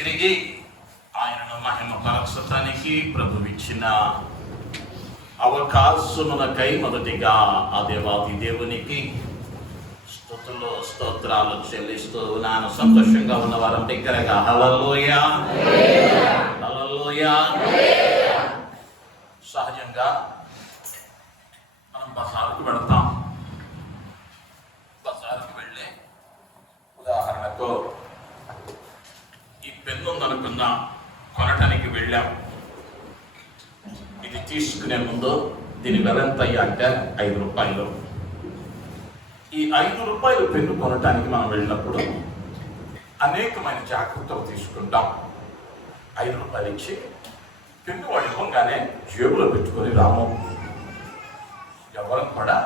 తిరిగి ఆయనను మహిమపరచటానికి ప్రభువిచ్చిన అవకాశమునకై మొదటిగా ఆ దేవాది దేవునికి స్తుతులు స్తోత్రాలు చెల్లిస్తూ నాను సంతోషంగా ఉన్న వారం దగ్గరగా హల్లెలూయా హల్లెలూయా. సహజంగా మనం బజారుకు వెళతాం. బజారుకు వెళ్ళి ఉదాహరణకు ఈ పెన్ను ఉందనుకుందాం, కొనటానికి వెళ్ళాం. ఇది తీసుకునే ముందు దీని వెల ఎంత అయ్యా అంటే 5 రూపాయలు. ఈ 5 రూపాయలు పెన్ను కొనటానికి మనం వెళ్ళినప్పుడు అనేకమైన జాగ్రత్తలు తీసుకుంటాం. 5 రూపాయలు ఇచ్చి పెన్ను వాడి ఇవ్వగానే జేబులో పెట్టుకొని రాము. ఎవరు కూడా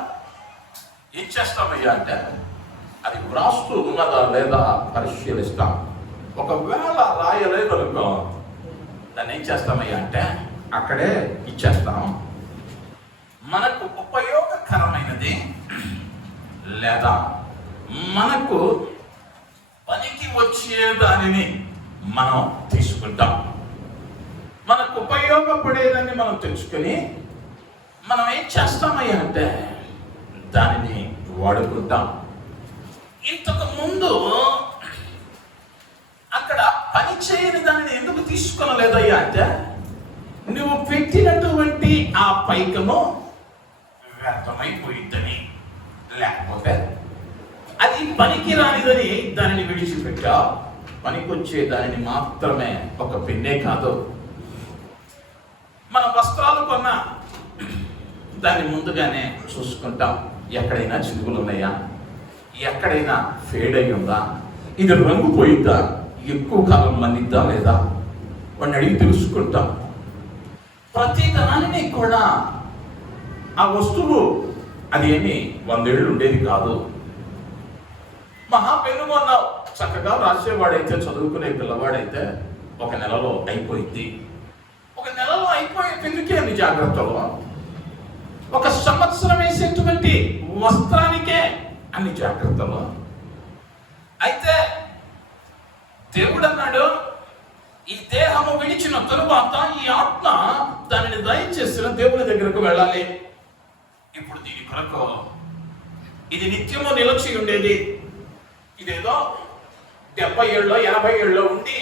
ఏం చేస్తామయ్యా అంటే అది వ్రాస్తూ ఉన్నదా లేదా పరిశీలిస్తాం. ఒకవేళ రాయలేదనుకో దాన్ని ఏం చేస్తామయ్యా అంటే అక్కడే ఇచ్చేస్తాం. మనకు ఉపయోగకరమైనది లేదా మనకు పనికి వచ్చే దానిని మనం తీసుకుంటాం. మనకు ఉపయోగపడేదాన్ని మనం తెచ్చుకొని మనం ఏం చేస్తామయ్యా అంటే దానిని వాడుకుంటాం. ఇంతకు ముందు అక్కడ పని చేయని దానిని ఎందుకు తీసుకొనలేదయ్యా అంటే నువ్వు పెట్టినటువంటి ఆ పైకము వ్యర్థమైపోయిందని, లేకపోతే అది పనికి రానిదని దానిని విడిచిపెట్టా. పనికొచ్చే దానిని మాత్రమే. ఒక పెన్నే కాదు, మన వస్త్రాలు కొన్న దాన్ని ముందుగానే చూసుకుంటాం. ఎక్కడైనా చినుకులు ఉన్నాయా, ఎక్కడైనా ఫేడ్ అయి ఉందా, ఇది రంగు పోయిద్దా, ఎక్కువ కాలం మన్నిద్దా లేదా వాడిని అడిగి తెలుసుకుంటాం. ప్రతి దానిని కూడా ఆ వస్తువు అది ఏమి 100 ఏళ్ళు ఉండేది కాదు. మహా పెన్ను కొన్నావు, చక్కగా రాసేవాడైతే, చదువుకునే పిల్లవాడైతే 1 నెలలో అయిపోయింది. 1 నెలలో అయిపోయే పెన్నుకే అన్ని జాగ్రత్తలు. 1 సంవత్సరం వేసేటువంటి వస్త్రానికే అన్ని జాగ్రత్తలు. అయితే దేవుడు అన్నాడు, ఈ దేహము విడిచిన తరువాత ఈ ఆత్మ దానిని దయచేసిన దేవుని దగ్గరకు వెళ్ళాలి. ఇప్పుడు దీని కొరకు ఇది నిత్యము నిలిచి ఉండేది. ఇదేదో 70 ఏళ్ళలో 80 ఏళ్ళలో ఉండి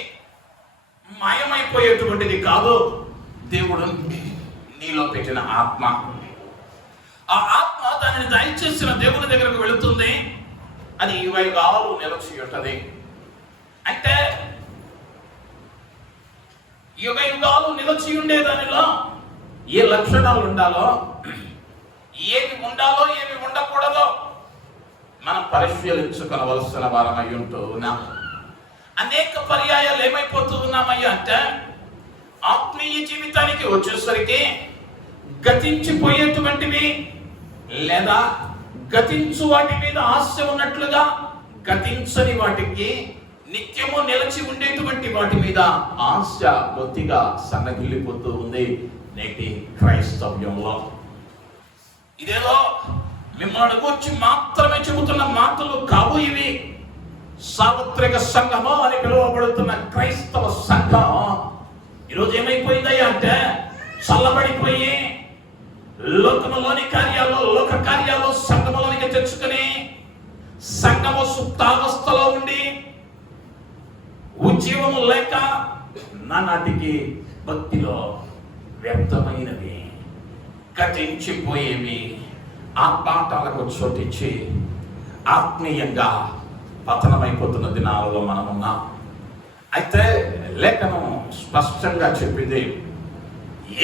మాయమైపోయేటువంటిది కాదు. దేవుడు నీలో పెట్టిన ఆత్మ, ఆ ఆత్మ దానిని దయచేసిన దేవుని దగ్గరకు వెళుతుంది. అది 20 యుగాలు నిలిచి ఉంటుంది. అంటే యుగాలు నిలిచి ఉండే దానిలో ఏ లక్షణాలు ఉండాలో, ఏమి ఉండాలో, ఏమి ఉండకూడదో మనం పరిశీలించుకోవలసిన వారమై ఉంటూ ఉన్నాం. అనేక పర్యాయాలు ఏమైపోతూ ఉన్నామయ్యా అంటే ఆత్మీయ జీవితానికి వచ్చేసరికి గతించిపోయేటువంటివి లేదా గతించు వాటి మీద ఆశ ఉన్నట్లుగా గతించని వాటికి, నిత్యము నిలిచి ఉండేటువంటి వాటి మీద ఆశ కొద్దిగా సన్నగిల్లిపోతూ ఉంది నేటి క్రైస్తవ్యంలో. ఇదేదో మిమ్మల్ని గురించి మాత్రమే చెబుతున్న మాటలు కావు ఇవి. సార్వత్రిక సంఘము అని పిలువబడుతున్న క్రైస్తవ సంఘం ఈరోజు ఏమైపోయిందయ్యా అంటే చల్లబడిపోయి లోకములోని కార్యాలు, లోక కార్యాలు సంఘములోనికి తెచ్చుకుని సంఘము సుప్తావస్థలో ఉండి ఉద్యమము లేక నానాటికి భక్తిలో వ్యర్థమైనవి, గతించిపోయేవి, ఆత్మాటాలకు చోటిచ్చి ఆత్మీయంగా పతనమైపోతున్న దినాలలో మనం ఉన్నాం. అయితే లేఖనం స్పష్టంగా చెప్పింది,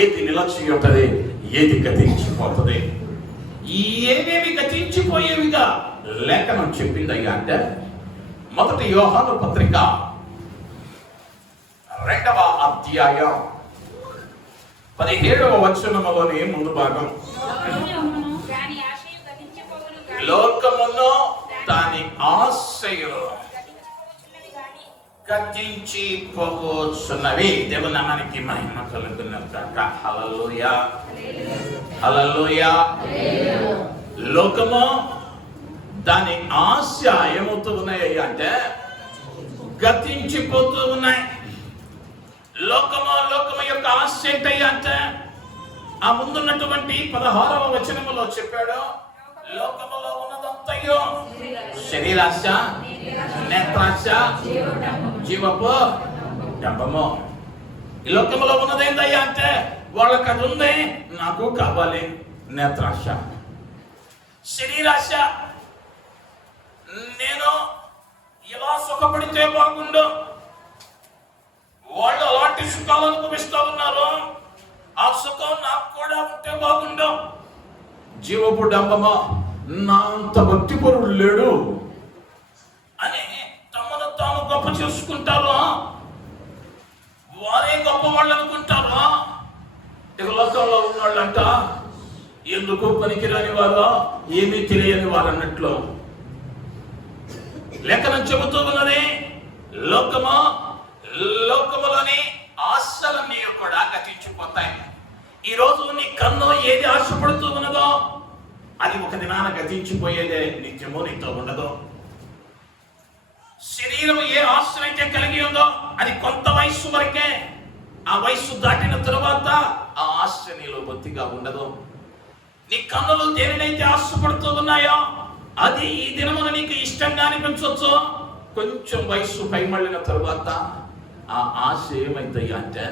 ఏది నిలిచి ఉంటుంది, ఏది గతించిపోతుంది. ఏవేవి గతించిపోయేవిగా లేఖనం చెప్పిందయ్యా అంటే 1 యోహాను పత్రిక 2వ అధ్యాయం 17వ వచనములోని ముందు భాగం, లోకమును దాని ఆశయులు గతించిపోవచ్చున్నవి. దేవుని నామానికి మహిమ కలుగునుగాక. హల్లెలూయా హల్లెలూయా. లోకము దాని ఆశ ఏమవుతూ ఉన్నాయి అంటే గతించిపోతూ ఉన్నాయి. ఆశ ఏంటయ్యా అంటే ఆ ముందున్నటువంటి 16వ వచనములో చెప్పాడు, లోకములో ఉన్నదంతయో శరీరాశ, నేత్రాశ, జీవపు డంబము. ఈ లోకంలో ఉన్నదేందయ్యా అంటే వాళ్ళకి అది ఉంది, నాకు కావాలి. నేత్రాశ, శరీరాశ, నేను ఇలా సుఖపడితే బాగుండు. వాళ్ళు అలాంటి సుఖాలు అనుభవిస్తూ ఉన్నారు, ఆ సుఖం నాకు కూడా ఉంటే బాగుండు. జీవపు డంబమా, నా అంత భక్తిపరుడు లేడు అని తమను తాము గొప్ప చేసుకుంటారు. వారే గొప్ప వాళ్ళు అనుకుంటారు. ఇక లోకంలో ఉన్నవాళ్ళంట ఎందుకు పనికిరాని వారు, ఏమీ తెలియని వారు అన్నట్లు. లేఖనం చెబుతూ ఉన్నది, లోకములోని ఆశలన్నీ కూడా గతించిపోతాయి. ఈరోజు నీ కన్ను ఏది ఆశపడుతూ ఉన్నదో అది ఒక దినాన గతించిపోయేదే, నిత్యము నీతో ఉండదు. శరీరం ఏ ఆశనైతే కలిగి ఉందో అది కొంత వయస్సు వరకే. ఆ వయస్సు దాటిన తరువాత ఆ ఆశ నీలో బొత్తిగా ఉండదు. నీ కన్నులు దేనినైతే ఆశపడుతూ ఉన్నాయో అది ఈ దినమున నీకు ఇష్టంగా అనిపించవచ్చు. కొంచెం వయస్సు పైమళ్ళిన తరువాత ఆ ఆశ ఏమైందయ్యా అంటే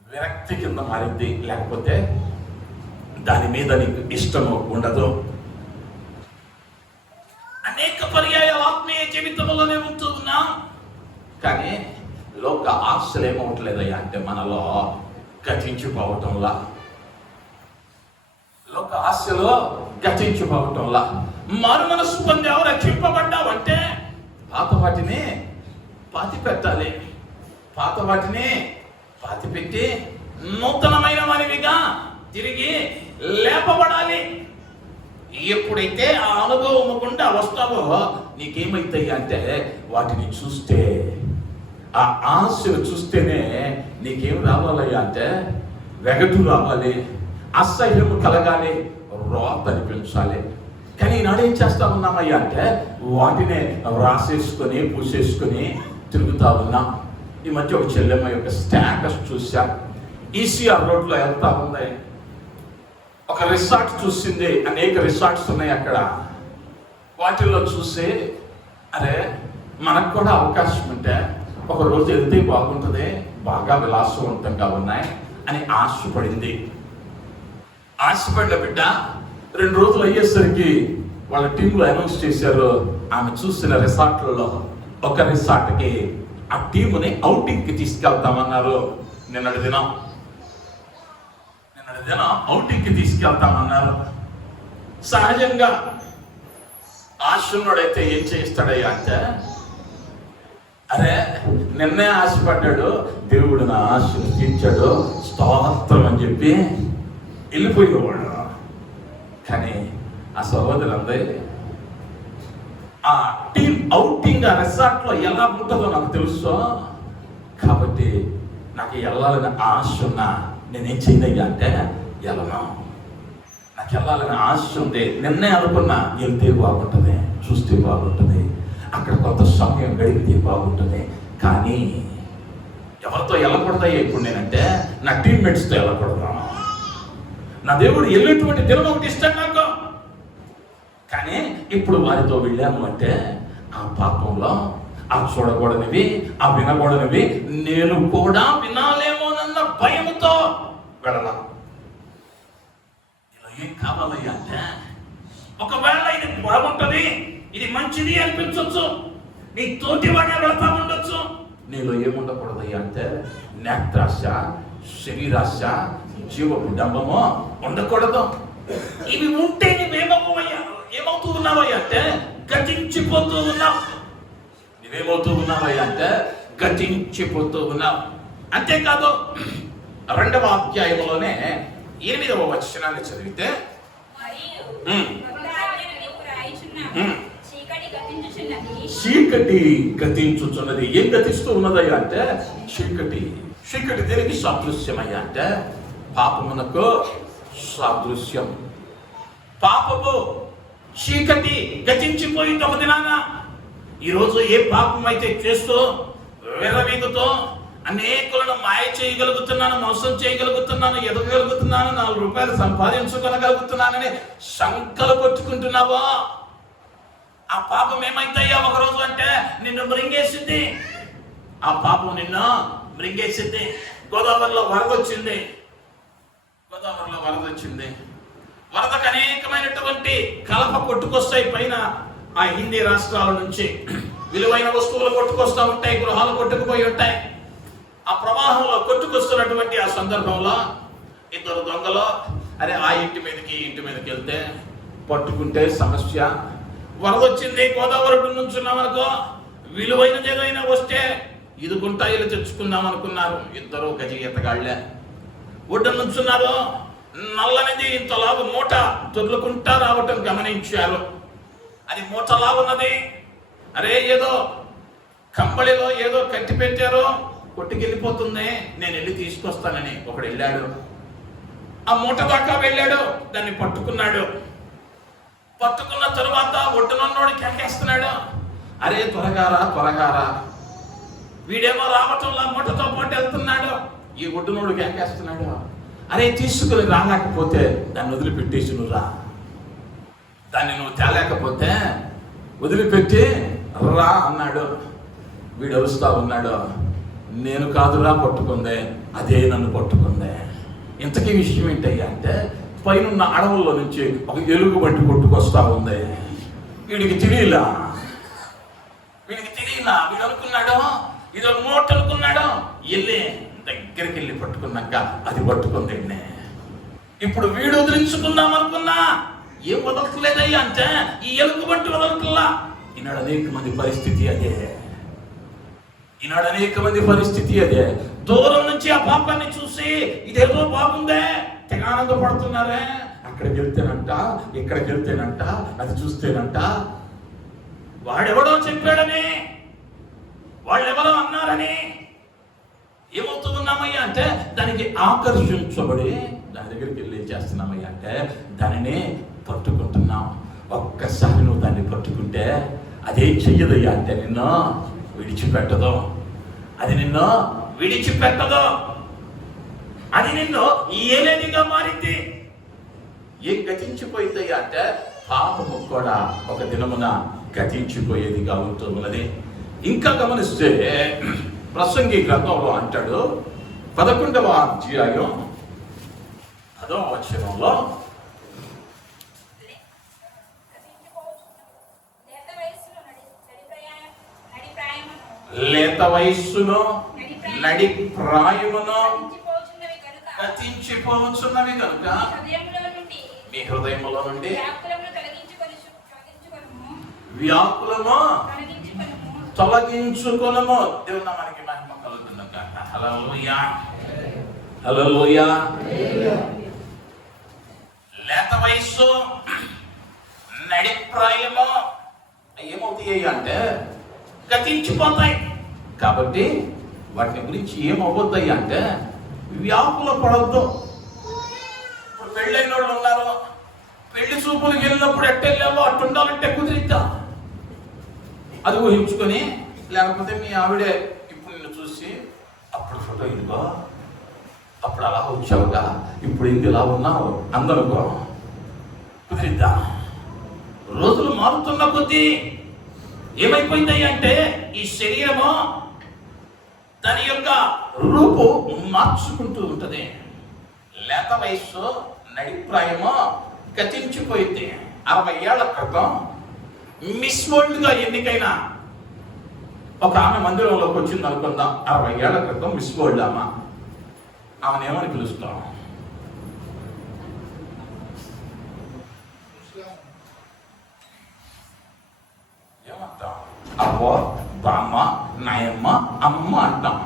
విరక్తి కింద మారింది, లేకపోతే దాని మీద నీకు ఇష్టము ఉండదు. అనేక పర్యాయాలు ఆత్మీయ జీవితంలోనే ఉంటూ ఉన్నా కానీ లోక ఆశలు ఏమవట్లేదయ్యా అంటే మనలో గతించిపోవటంలా, లోక ఆశలో గతించిపోవటంలా. మారు మనస్సు పొందావు, రక్షింపబడ్డావు అంటే పాత వాటిని పాతి పెట్టాలి. పాత వాటిని పాతి పెట్టి నూతనమైన వానివిగా తిరిగి లేపబడాలి. ఎప్పుడైతే ఆ అనుభవం గుండా వస్తావో నీకేమైతాయి అంటే వాటిని చూస్తే, ఆ ఆశను చూస్తేనే నీకేం రావాలయ్యా అంటే వెగటు రావాలి, అసహ్యము కలగాలి, రోత అనిపించాలి. కానీ ఈనాడు ఏం చేస్తా ఉన్నామయ్యా అంటే వాటినే రాసేసుకొని పూసేసుకొని తిరుగుతా ఉన్నాం. ఈ మధ్య ఒక చెల్లెమ్మ యొక్క స్టేటస్ చూసా, ఈసీఆర్ రోడ్లో వెళ్తా ఉంది. ఒక రిసార్ట్ చూసింది, అనేక రిసార్ట్స్ ఉన్నాయి అక్కడ. వాటిల్లో చూసి అరే మనకు కూడా అవకాశం ఉంటే ఒక రోజు వెళ్తే బాగుంటుంది, బాగా విలాసవంతంగా ఉన్నాయి అని ఆశపడింది. ఆశపడిన బిడ్డ 2 రోజులు అయ్యేసరికి వాళ్ళ టీంలో అనౌన్స్ చేశారు, ఆమె చూసిన రిసార్ట్లలో ఒక రిసార్ట్కి ఆ టీముని అవుటింగ్కి తీసుకెళ్తామన్నారు. నిన్నటి దినం అవుటింగ్కి తీసుకెళ్తామన్నారు. సహజంగా ఆశున్నోడైతే ఏం చేస్తాడయ్యా అంటే అరే నిన్నే ఆశపడ్డాడు, దేవుడు నా ఆశను తీర్చాడు, స్తోత్రం అని చెప్పి వెళ్ళిపోయేవాడు. కానీ ఆ సహోదరులందరూ ఆ టీం అవుటింగ్ ఆ రిసార్ట్లో ఎలా ఉంటుందో నాకు తెలుసు, కాబట్టి నాకు వెళ్ళాలని ఆశ ఉన్నా నేనేం చేయనయ్యా అంటే వెళ్ళను. నాకు వెళ్ళాలని ఆశ ఉంది, నిన్నే అనుకున్నా వెళ్తే బాగుంటుంది, చూస్తే బాగుంటుంది, అక్కడ కొంత సమయం గడిపితే బాగుంటుంది. కానీ ఎవరితో వెళ్ళకూడదయ్యా ఇప్పుడు నేనంటే నా టీమ్మేట్స్తో వెళ్ళకూడదు. నా దేవుడు వెళ్ళేటువంటి దినం ఒకటి ఇష్టం నాకు. కానీ ఇప్పుడు వారితో వెళ్ళాను అంటే ఆ పాపంలో ఆ చూడకూడనివి, ఆ వినకూడనివి నేను కూడా వినాలేమోనన్న భయంతో వెళ్ళను. ఇలా ఏం కావాలయ్యా అంటే ఒకవేళ ఇది బాగుంటుంది, ఇది మంచిది అనిపించవచ్చు, నీ తోటి వాడే వెళ్తా ఉండొచ్చు. నీలో ఏముండకూడదయ్యా అంటే నేత్రాశ, శరీరాశ, జీవపు డంబము ఉండకూడదు. ఇవి ఉంటే ఏమవుతూ ఉన్నావయ్యా అంటే గతించిపోతూ ఉన్నావు. నువ్వేమవుతూ ఉన్నావయ్యా అంటే గతించిపోతూ ఉన్నావు. అంతేకాదు 2వ అధ్యాయంలోనే 8వ వచనాన్ని చదివితే చీకటి గతించుచున్నది. ఏం గతిస్తూ ఉన్నదయ్యా అంటే చీకటి. చీకటి దేనికి సాదృశ్యమయ్యా అంటే పాపమునకు సాదృశ్యం. పాపము చీకటి గతించిపోయింది ఒక దినాన. ఈరోజు ఏ పాపం అయితే చేస్తూ విర్రవీగుతో అనేకులను మాయ చేయగలుగుతున్నాను, మోసం చేయగలుగుతున్నాను, ఎదగగలుగుతున్నాను, 4 రూపాయలు సంపాదించుకోగలుగుతున్నానని శంకలు కొట్టుకుంటున్నావా? ఆ పాపం ఏమైతాయా ఒకరోజు అంటే నిన్ను మృంగేసింది. ఆ పాపం నిన్ను మృంగేసింది. గోదావరిలో వరద వచ్చింది. వరదకు అనేకమైనటువంటి కలప కొట్టుకొస్తాయి. పైన ఆ హిందీ రాష్ట్రాల నుంచి విలువైన వస్తువులు కొట్టుకొస్తూ ఉంటాయి, గృహాలు కొట్టుకుపోయి ఉంటాయి. ఆ ప్రవాహంలో కొట్టుకొస్తున్నటువంటి ఆ సందర్భంలో 2 దొంగలు అరే ఆ ఇంటి మీదకి ఈ ఇంటి మీదకి వెళ్తే పట్టుకుంటే సమస్య. వరద వచ్చింది, గోదావరి నుంచున్నాం అనుకో, విలువైనది ఏదైనా వస్తే ఇదిగుంటా ఇల్లు తెచ్చుకుందాం అనుకున్నారు. 2 గజ ఈతగాళ్లే ఒడ్డు నుంచున్నారు. నల్లనిది ఇంతలాగా మూట తొర్లుకుంటా రావటం గమనించారు. అది మూటలా ఉన్నది. అరే ఏదో కంబళిలో ఏదో కట్టి పెట్టారో, కొట్టుకెళ్ళిపోతుంది, నేను వెళ్ళి తీసుకొస్తానని ఒకడు వెళ్ళాడు. ఆ మూట దాకా వెళ్ళాడు, దాన్ని పట్టుకున్నాడు. పట్టుకున్న తరువాత ఒడ్డునన్నోడు కేకేస్తున్నాడు, అరే త్వరగారా. వీడేమో రావటంలో మూటతో పాటు వెళ్తున్నాడు. ఈ ఒడ్డునోడు కేకేస్తున్నాడు, అరే తీసుకుని రాలేకపోతే దాన్ని వదిలిపెట్టేసి నువ్వు రా, దాన్ని నువ్వు తేలేకపోతే వదిలిపెట్టి రా అన్నాడు. వీడు అరుస్తా ఉన్నాడు, నేను కాదురా పట్టుకుందే, అదే నన్ను పట్టుకుందే. ఇంతకీ విషయం ఏంటయ్యా అంటే పైన అడవుల్లో నుంచి ఒక ఎలుగు బంటి కొట్టుకొస్తా ఉంది. వీడికి తెలియలా. వీడు అనుకున్నాడు ఇదో మూట అనుకున్నాడు. దగ్గరికి వెళ్ళి పట్టుకున్నాక అది పట్టుకుంది. ఇప్పుడు వీడు వదిలించుకుందాం అనుకున్నా, ఏం వదలట్లేదయ్యా అంటే ఈ ఎలుగు బంటి వదలట్లా. ఈనాడు అనేక మంది పరిస్థితి అదే. దూరం నుంచి ఆ పాపాన్ని చూసి ఇదేదో బాగుందే తెగ ఆనందపడుతున్నారే. అక్కడికి వెళ్తేనంట, ఇక్కడికి వెళ్తేనంట, అది చూస్తేనంట వాడెవడో చెప్పాడని, వాళ్ళెవరో అన్నారని ఏమవుతున్నామయ్యా అంటే దానికి ఆకర్షించబడి దాని దగ్గరికి వెళ్ళి ఏం చేస్తున్నామయ్యా అంటే దానిని పట్టుకుంటున్నాం. ఒక్కసారి నువ్వు దాన్ని పట్టుకుంటే అదేం చెయ్యదయ్యా అంటే నిన్ను విడిచిపెట్టదు. అది నిన్ను ఏలేదిగా మారింది. ఏం గతించిపోయిందయ్యా అంటే పాపము కూడా ఒక దినమున గతించిపోయేదిగా ఉంటున్నది. ఇంకా గమనిస్తే ప్రసంగి గ్రంథంలో అంటాడు 11వ అధ్యాయం 10వ వచనంలో, లేత వయస్సును నడి ప్రాయమును గతించిపోవచ్చున్నవి కనుక మీ హృదయములో నుండి వ్యాకులము తొలగించుకొనము. దేవుని నామానికి మహిమ కలుగును గాక. హల్లెలూయా. లేత వయస్సు నడి ప్రాయము ఏమవుతాయి అంటే గతించిపోతాయి. కాబట్టి వాటిని గురించి ఏమవుతాయి అంటే వ్యాకుల పడద్దు. ఇప్పుడు పెళ్ళైన వాళ్ళు ఉన్నారు, పెళ్లి చూపులకు వెళ్ళినప్పుడు ఎట్టెళ్ళావో అట్టు ఉండాలంటే కుదిరిద్దా? అది ఊహించుకొని, లేకపోతే మీ ఆవిడే ఇప్పుడు నిన్ను చూసి అప్పుడు ఫోటో ఇదిగో, అప్పుడు అలా వచ్చావుగా, ఇప్పుడు ఇలా ఉన్నావు అందనుకో, కుదిరిద్దా? రోజులు మారుతున్న కొద్దీ ఏమైపోయింది అంటే ఈ శరీరము దాని యొక్క రూపు మార్చుకుంటూ ఉంటుంది. లేత వయస్సు నడిప్రాయము గతించిపోయింది. 60 ఏళ్ల క్రితం మిస్ వరల్డ్గా ఎన్నికైన ఒక ఆమె మందిరంలోకి వచ్చింది అనుకుందాం. 60 ఏళ్ల క్రితం మిస్ వరల్డ్ ఆమెను ఏమని పిలుస్తాం? ఏమంటాం? అవ్వ, బామ్మ, నాయమ్మ, అమ్మ అంటాం.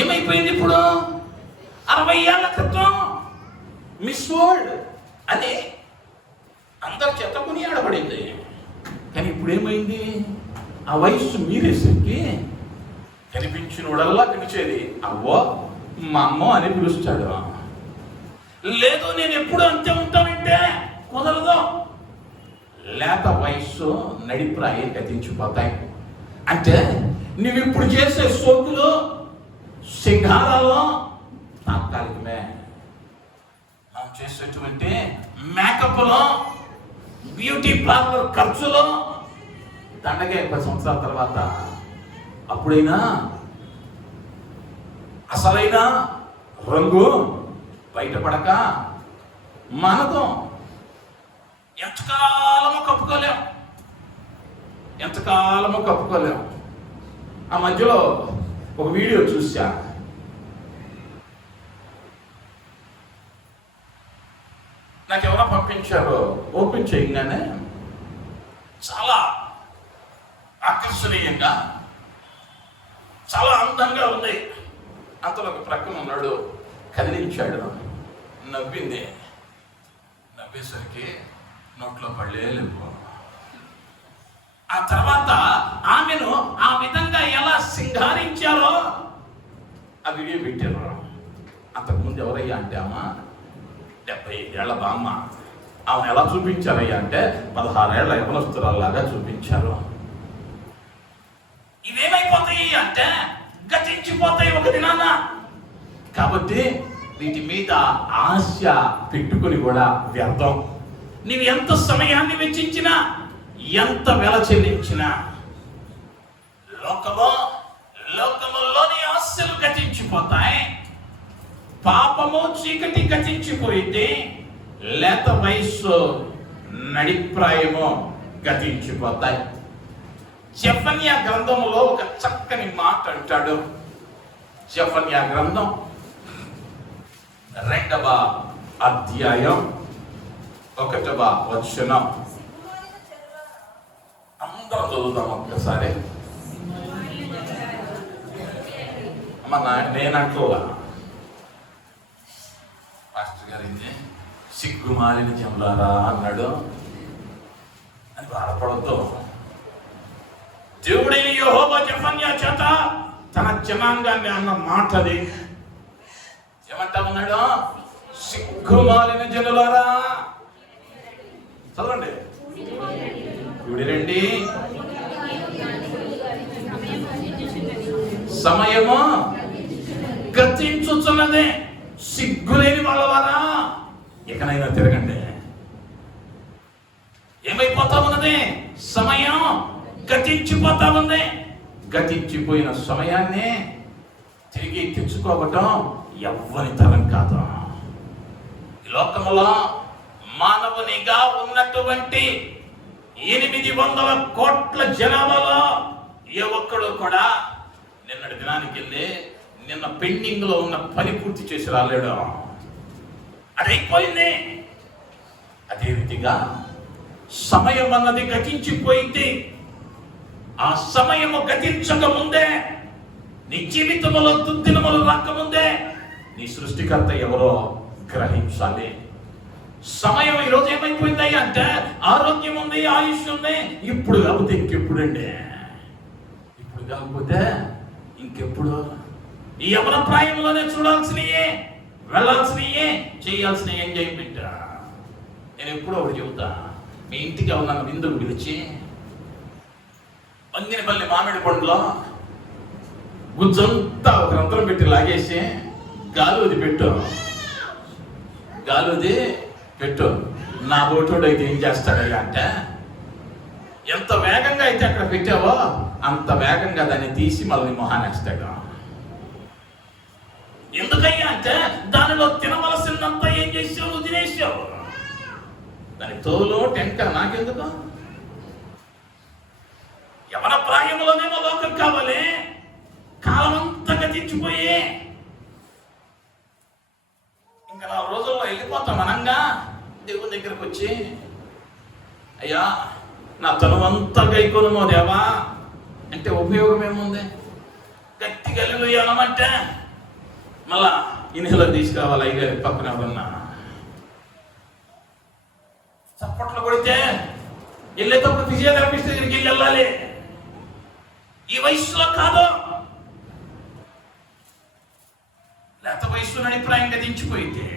ఏమైపోయింది ఇప్పుడు? 60 ఏళ్ల క్రితం మిస్ వరల్డ్ అని అందరి చేత కొనియాడబడింది. కానీ ఇప్పుడు ఏమైంది? ఆ వయస్సు మీరేసరికి కనిపించినోడల్లా పిలిచేది అవ్వ, మా అమ్మ అని పిలుస్తాడు. లేదు నేను ఎప్పుడు అంతే ఉంటానంటే కుదరదు. లేత వయస్సు నడిప్రాయం గతించిపోతాయి. అంటే నువ్వు ఇప్పుడు చేసే సోకులు సింగారాలు తాత్కాలికమే. మనం చేసేటువంటి మేకప్లో, బ్యూటీ పార్లర్ ఖర్చులో దండగే 10 సంవత్సరాల తర్వాత అప్పుడైనా అసలైన రంగు బయటపడక మనతో ఎంతకాలమో కప్పుకోలేం. ఆ మధ్యలో ఒక వీడియో చూసా. నాకెవరో పంపించారో, ఓపెన్ చేయగానే చాలా ఆకర్షణీయంగా, చాలా అందంగా ఉంది. అంతలో ఒక ప్రక్కన ఉన్నాడు, కదిలించాడు, నవ్వేసరికి నోట్లో పడలేవు. ఆ తర్వాత ఆమెను ఆ విధంగా ఎలా సింగారించారో ఆ వీడియో పెట్టారు. అంతకుముందు ఎవరయ్యా అంటే ఆమె 75 ఏళ్ల బామ్మ. ఆమె ఎలా చూపించారయ్యా అంటే 16 ఏళ్ల యవనస్తురాల్లాగా చూపించారు. ఇవేమైపోతాయి అంటే గతించిపోతాయి ఒక దినాన. కాబట్టి వీటి మీద ఆశ పెట్టుకుని కూడా వ్యర్థం. నీవు ఎంత సమయాన్ని వెచ్చించినా, ఎంత వెల చెల్లించినా, లోకములోని ఆశలు గతించిపోతాయి. పాపము చీకటి గతించిపోయింది, లేత వయస్సు నడిప్రాయము గతించిపోతాయి. జెఫన్యా గ్రంథంలో ఒక చక్కని మాట అంటాడు. జెఫన్యా గ్రంథం 2వ అధ్యాయం 1వ వచనం. అందరం చదువుతాం ఒక్కసారి. నేనంటూలా పాస్టర్ గారు సిగ్గుమాలిన జనులారా అన్నాడు అని బాధపడద్దు. దేవుడైన యెహోవా జెఫన్యా చేత తన జనాంగాన్ని అన్న మాటది. ఏమంటా ఉన్నాడు? సిగ్గుమాలిన జనులారా. చదవండి. చూడండి, సమయము గతించుచున్నదే. సిగ్గులేని వాళ్ళవారా, ఎక్కడైనా తిరగండి. ఏమైపోతా ఉన్నది? సమయం గతించిపోతా ఉంది. గతించిపోయిన సమయాన్ని తిరిగి తెచ్చుకోవటం ఎవ్వరి తరం కాదు. ఈ లోకములో మానవునిగా ఉన్నటువంటి 800 కోట్ల జనాభాలో ఏ ఒక్కడు కూడా నిన్నటి దినానికి వెళ్ళి నిన్న పెండింగ్ లో ఉన్న పని పూర్తి చేసి రాలేడు. అదైపోయింది. అదే రీతిగా సమయం అన్నది గతించిపోయింది. ఆ సమయము గతించక ముందే, నీ జీవితంలో దుర్దినములు రాకముందే నీ సృష్టికర్త ఎవరో గ్రహించాలి. సమయం ఈరోజు ఏమైపోయింది అంటే, ఆరోగ్యం ఉంది, ఆయుష్ ఉంది, ఇప్పుడు కాకపోతే ఇంకెప్పుడండి, ఇప్పుడు కాకపోతే ఇంకెప్పుడు. ఈ యవన ప్రాయంలోనే చూడాల్సినయే, వెళ్ళాల్సినయే, చేయాల్సిన ఎంజాయ్మెంట్. నేను ఎప్పుడో ఒకటి చెబుతా. మీ ఇంటికి ఎవరన్నా విందుకు పిలిచి మంగినపల్లి మామిడి పండులో గుజ్జంతా ఒక రంధ్రం పెట్టి లాగేసి గాలి పెట్టు నా బోటోడు అయితే ఏం చేస్తాడయ్యా అంటే, ఎంత వేగంగా అయితే అక్కడ పెట్టావో అంత వేగంగా దాన్ని తీసి మళ్ళీ మొహానేస్తాడు. ఎందుకయ్యా అంటే, దానిలో తినవలసిందంతా ఏం చేసావు? నువ్వు తినేసావు. దాని తోలు టెంక నాకెందుకు? యవన ప్రాయంలోనేమో లోకం కావాలి, కాలం అంతా గతించిపోయి ఇంకా 4 రోజుల్లో వెళ్ళిపోతాం అనంగా దేవుని దగ్గరకు వచ్చి, అయ్యా నా తనువంతా గైకొనుమో దేవా అంటే ఉపయోగం ఏముంది? గట్టిగా వెళ్ళమంటే మళ్ళా ఇన్హేలర్ తీసుకురావాలి. అయ్యగారి పక్కన ఎవరన్నా చప్పట్లు కొడితే వెళ్ళేటప్పుడు ఫిజియోథెరపిస్ట్ దగ్గరికి వెళ్ళాలి. ఈ వయసులో కాదు, లేత వయసు నడిప్రాయం గతించిపోయింది,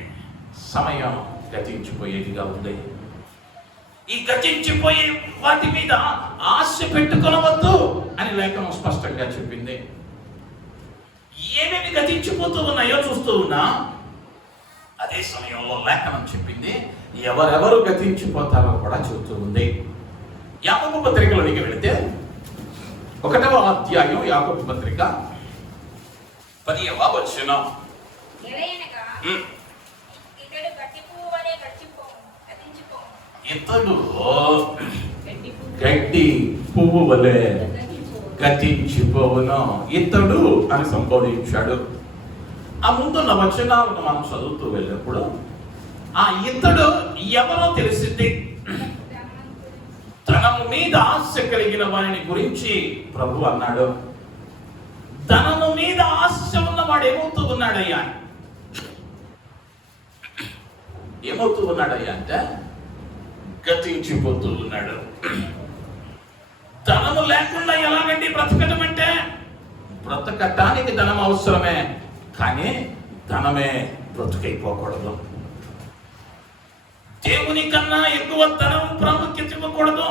సమయం గతించిపోయేదిగా ఉంది. ఈ గతించిపోయే వాటి మీద ఆశ పెట్టుకొనవద్దు అని లేఖనం స్పష్టంగా చెప్పింది. ఏమేమి గతించిపోతూ ఉన్నాయో చూస్తూ ఉన్నా, అదే సమయంలో లేఖనం చెప్పింది ఎవరెవరు గతించిపోతారో కూడా చెబుతూ ఉంది. యాకోబు పత్రికలోనికి వెళితే 1వ అధ్యాయం యాకోబు పత్రిక 10వ వచనం. ఇతడు గడ్డి పువ్వు వలె గతించిపోవును. ఇతడు అని సంబోధించాడు. ఆ ముందున్న వచనాలను మనం చదువుతూ వెళ్ళినప్పుడు ఆ ఇతడు ఎవరో తెలిసింది. ధనము మీద ఆశ కలిగిన వారిని గురించి ప్రభు అన్నాడు. ధనము మీద ఆశ ఉన్నవాడు ఏమవుతూ ఉన్నాడయ్యా అంటే గతించిపోతూ ఉన్నాడు. ధనము లేకుండా ఎలాగండి బ్రతకటం అంటే? బ్రతకటానికి ధనం అవసరమే, కానీ ధనమే బ్రతుకైపోకూడదు. దేవుని కన్నా ఎక్కువ ధనం ప్రాముఖ్యత ఇవ్వకూడదు.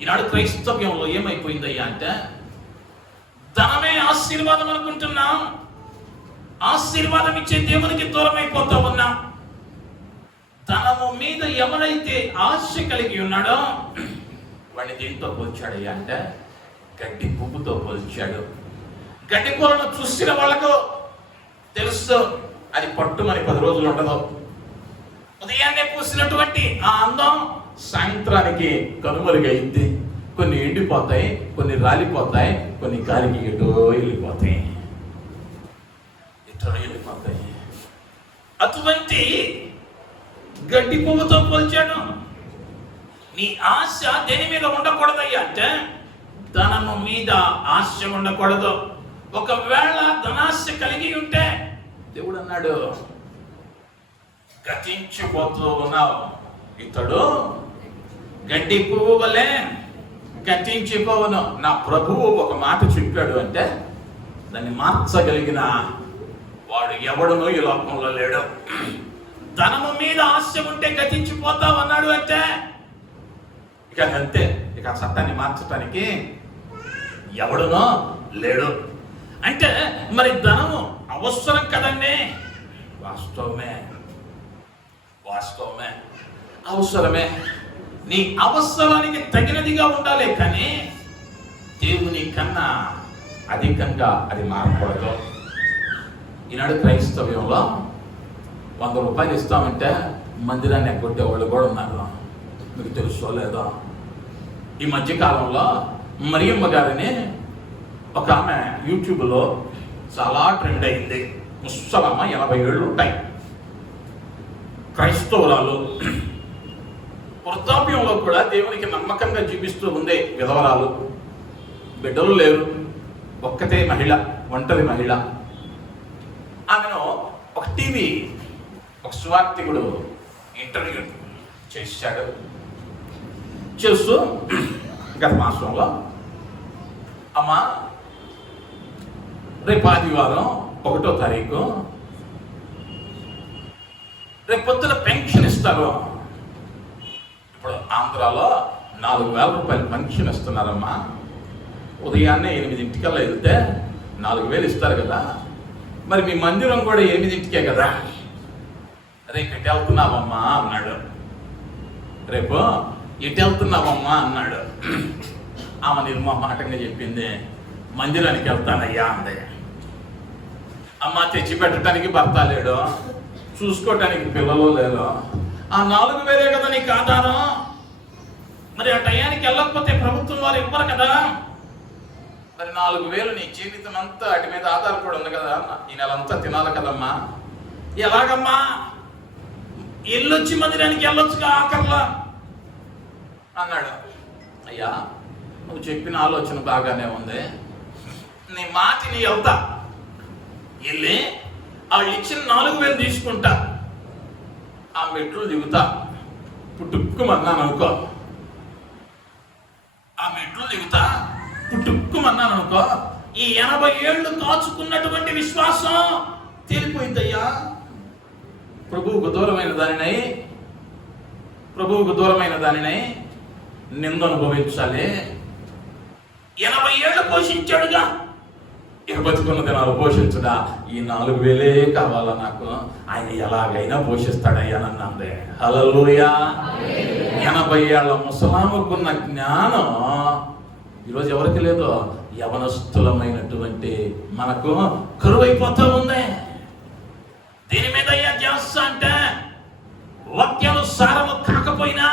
ఈనాడు క్రైస్తవ్యంలో ఏమైపోయిందయ్యా అంటే ధనమే ఆశీర్వాదం అనుకుంటున్నాం. ఆశీర్వాదం ఇచ్చే దేవునికి దూరం అయిపోతా ఉన్నాం. ధనము మీద ఎవరైతే ఆశ కలిగి ఉన్నాడో వాడిని దేంతో పోల్చాడయ్యా అంటే గడ్డి పువ్వుతో పోల్చాడు. గడ్డి పువ్వులను చూసిన వాళ్ళకు తెలుసు అది పట్టుమని 10 రోజులు ఉండదు. ఉదయాన్నే పూసినటువంటి ఆ అందం సాయంత్రానికి కనుమరుగైంది. కొన్ని ఎండిపోతాయి, కొన్ని రాలిపోతాయి, కొన్ని గాలికి ఎటో వెళ్ళిపోతాయి. అటువంటి గడ్డి పువ్వుతో పోల్చాడు. నీ ఆశ దేని మీద ఉండకూడదయ్యా అంటే ధనము మీద ఆశ ఉండకూడదు. ఒకవేళ ధనాశ కలిగి ఉంటే దేవుడు అన్నాడు గతించిపోతూ ఉన్నావు. ఇతడు గడ్డి పువ్వు వలె గతించిపోవును. నా ప్రభువు ఒక మాట చెప్పాడు అంటే దాన్ని మార్చగలిగిన వాడు ఎవడునో ఈ లోకంలో లేడు. ధనము మీద ఆశ ఉంటే గతించిపోతావు అన్నాడు అంటే ఇక అంతే. ఇక ఆ చట్టాన్ని మార్చడానికి ఎవడునో లేడు. అంటే మరి ధనము అవసరం కదండి. వాస్తవమే అవసరమే. నీ అవసరానికి తగినదిగా ఉండాలి, కానీ దేవుని కన్నా అధికంగా అది మారకూడదు. ఈనాడు క్రైస్తవ్యంలో 100 రూపాయలు ఇస్తామంటే మందిరాన్ని ఎగ్గొట్టే వాళ్ళు కూడా ఉన్నారు. మీకు తెలుసో లేదో? ఈ మధ్యకాలంలో మరియమ్మ గారిని ఒక ఆమె యూట్యూబ్లో చాలా ట్రెండ్ అయింది. ముసలమ్మ 80 ఏళ్ళు ఉంటాయి, క్రైస్తవురాలు. వృద్ధాప్యంలో కూడా దేవునికి నమ్మకంగా జీవిస్తూ ఉంది. విధవరాలు, బిడ్డలు లేరు, ఒక్కతే మహిళ, ఒంటరి మహిళ. ఆమెను ఒక టీవీ ఒక సువార్తికుడు ఇంటర్వ్యూ చేశాడు. చేస్తూ గత మాసంలో అమ్మా రేపు ఆదివారం 1వ తారీఖు రేపు పొద్దున పెన్షన్ ఇస్తారు. ఇప్పుడు ఆంధ్రాలో 4,000 రూపాయలు పెన్షన్ ఇస్తున్నారమ్మా. ఉదయాన్నే 8 వెళ్తే 4,000 ఇస్తారు కదా. మరి మీ మందిరం కూడా 8 కదా. రేపు ఎటు వెళ్తున్నావమ్మా అన్నాడు. రేపు ఎటు వెళ్తున్నావమ్మా అన్నాడు. ఆమె నిర్మమాటంగా చెప్పింది, మందిరానికి వెళ్తానయ్యా అంది. అమ్మ తెచ్చి పెట్టడానికి భర్త లేడు, చూసుకోవటానికి పిల్లలు లేరు, ఆ 4,000 కదా నీకు ఆధారం. మరి ఆ టయానికి వెళ్ళకపోతే ప్రభుత్వం వారు ఇవ్వరు కదా. మరి 4,000 నీ జీవితం అంతా వాటి మీద ఆధారపడి ఉంది కదా. ఈ నెలంతా తినాలి కదమ్మా. ఎలాగమ్మా? ఎల్లొచ్చి మందిరానికి వెళ్ళొచ్చుగా ఆఖర్లా అన్నాడు. అయ్యా నువ్వు చెప్పిన ఆలోచన బాగానే ఉంది, నీ మాటిని వెళ్తా, వెళ్ళి వాళ్ళు ఇచ్చిన 4,000 తీసుకుంటా, ఆ మెట్లు దిగుతా, పుట్టుక్కుమన్నాను అనుకో, ఆ మెట్లు దిగుతా పుట్టుక్కుమన్నాను అనుకో, ఈ 80 ఏళ్ళు కాచుకున్నటువంటి విశ్వాసం తేలిపోయిందయ్యా. ప్రభువుకు దూరమైన దానినై ప్రభువుకు దూరమైన దానిని నింద అనుభవించాలి. 80 ఏళ్ళు పోషించాడుగా, ఇక బతుకున్న దినాలు పోషించడా, ఈ 4,000 కావాలా నాకు, ఆయన ఎలాగైనా పోషిస్తాడయ్యా నన్నందే. హల్లెలూయా. 80 ఏళ్ల ముసలాముకున్న జ్ఞానం ఈరోజు ఎవరికి లేదు. యవనస్తులమైనటువంటి మనకు కరువైపోతూ ఉంది. దీని మీద అయ్యా ధ్యాస అంటే వాక్యానుసారము కాకపోయినా,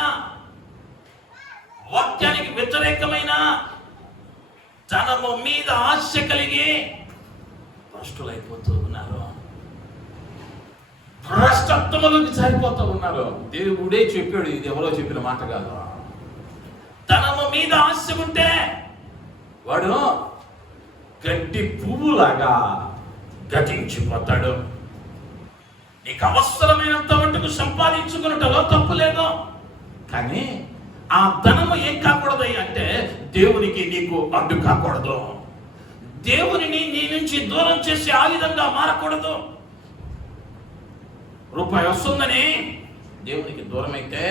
వాక్యానికి వ్యతిరేకమైన ధనము మీద ఆశ కలిగి భ్రష్టులైపోతూ ఉన్నారు, భ్రష్టత్వములకు జారిపోతూ ఉన్నారు. దేవుడే చెప్పాడు, ఇది ఎవరో చెప్పిన మాట కాదు. ధనము మీద ఆశ ఉంటే వాడు గడ్డి పువ్వులాగా గతించిపోతాడు. నీకు అవసరమైనంత మటుకు సంపాదించుకున్నటలో తప్పు లేదు, కానీ ఆ ధనము ఏం కాకూడదు అంటే దేవునికి నీకు అడ్డు కాకూడదు. దేవునిని నీ నుంచి దూరం చేసే ఆయుధంగా మారకూడదు. రూపాయి వస్తుందని దేవునికి దూరం అయితే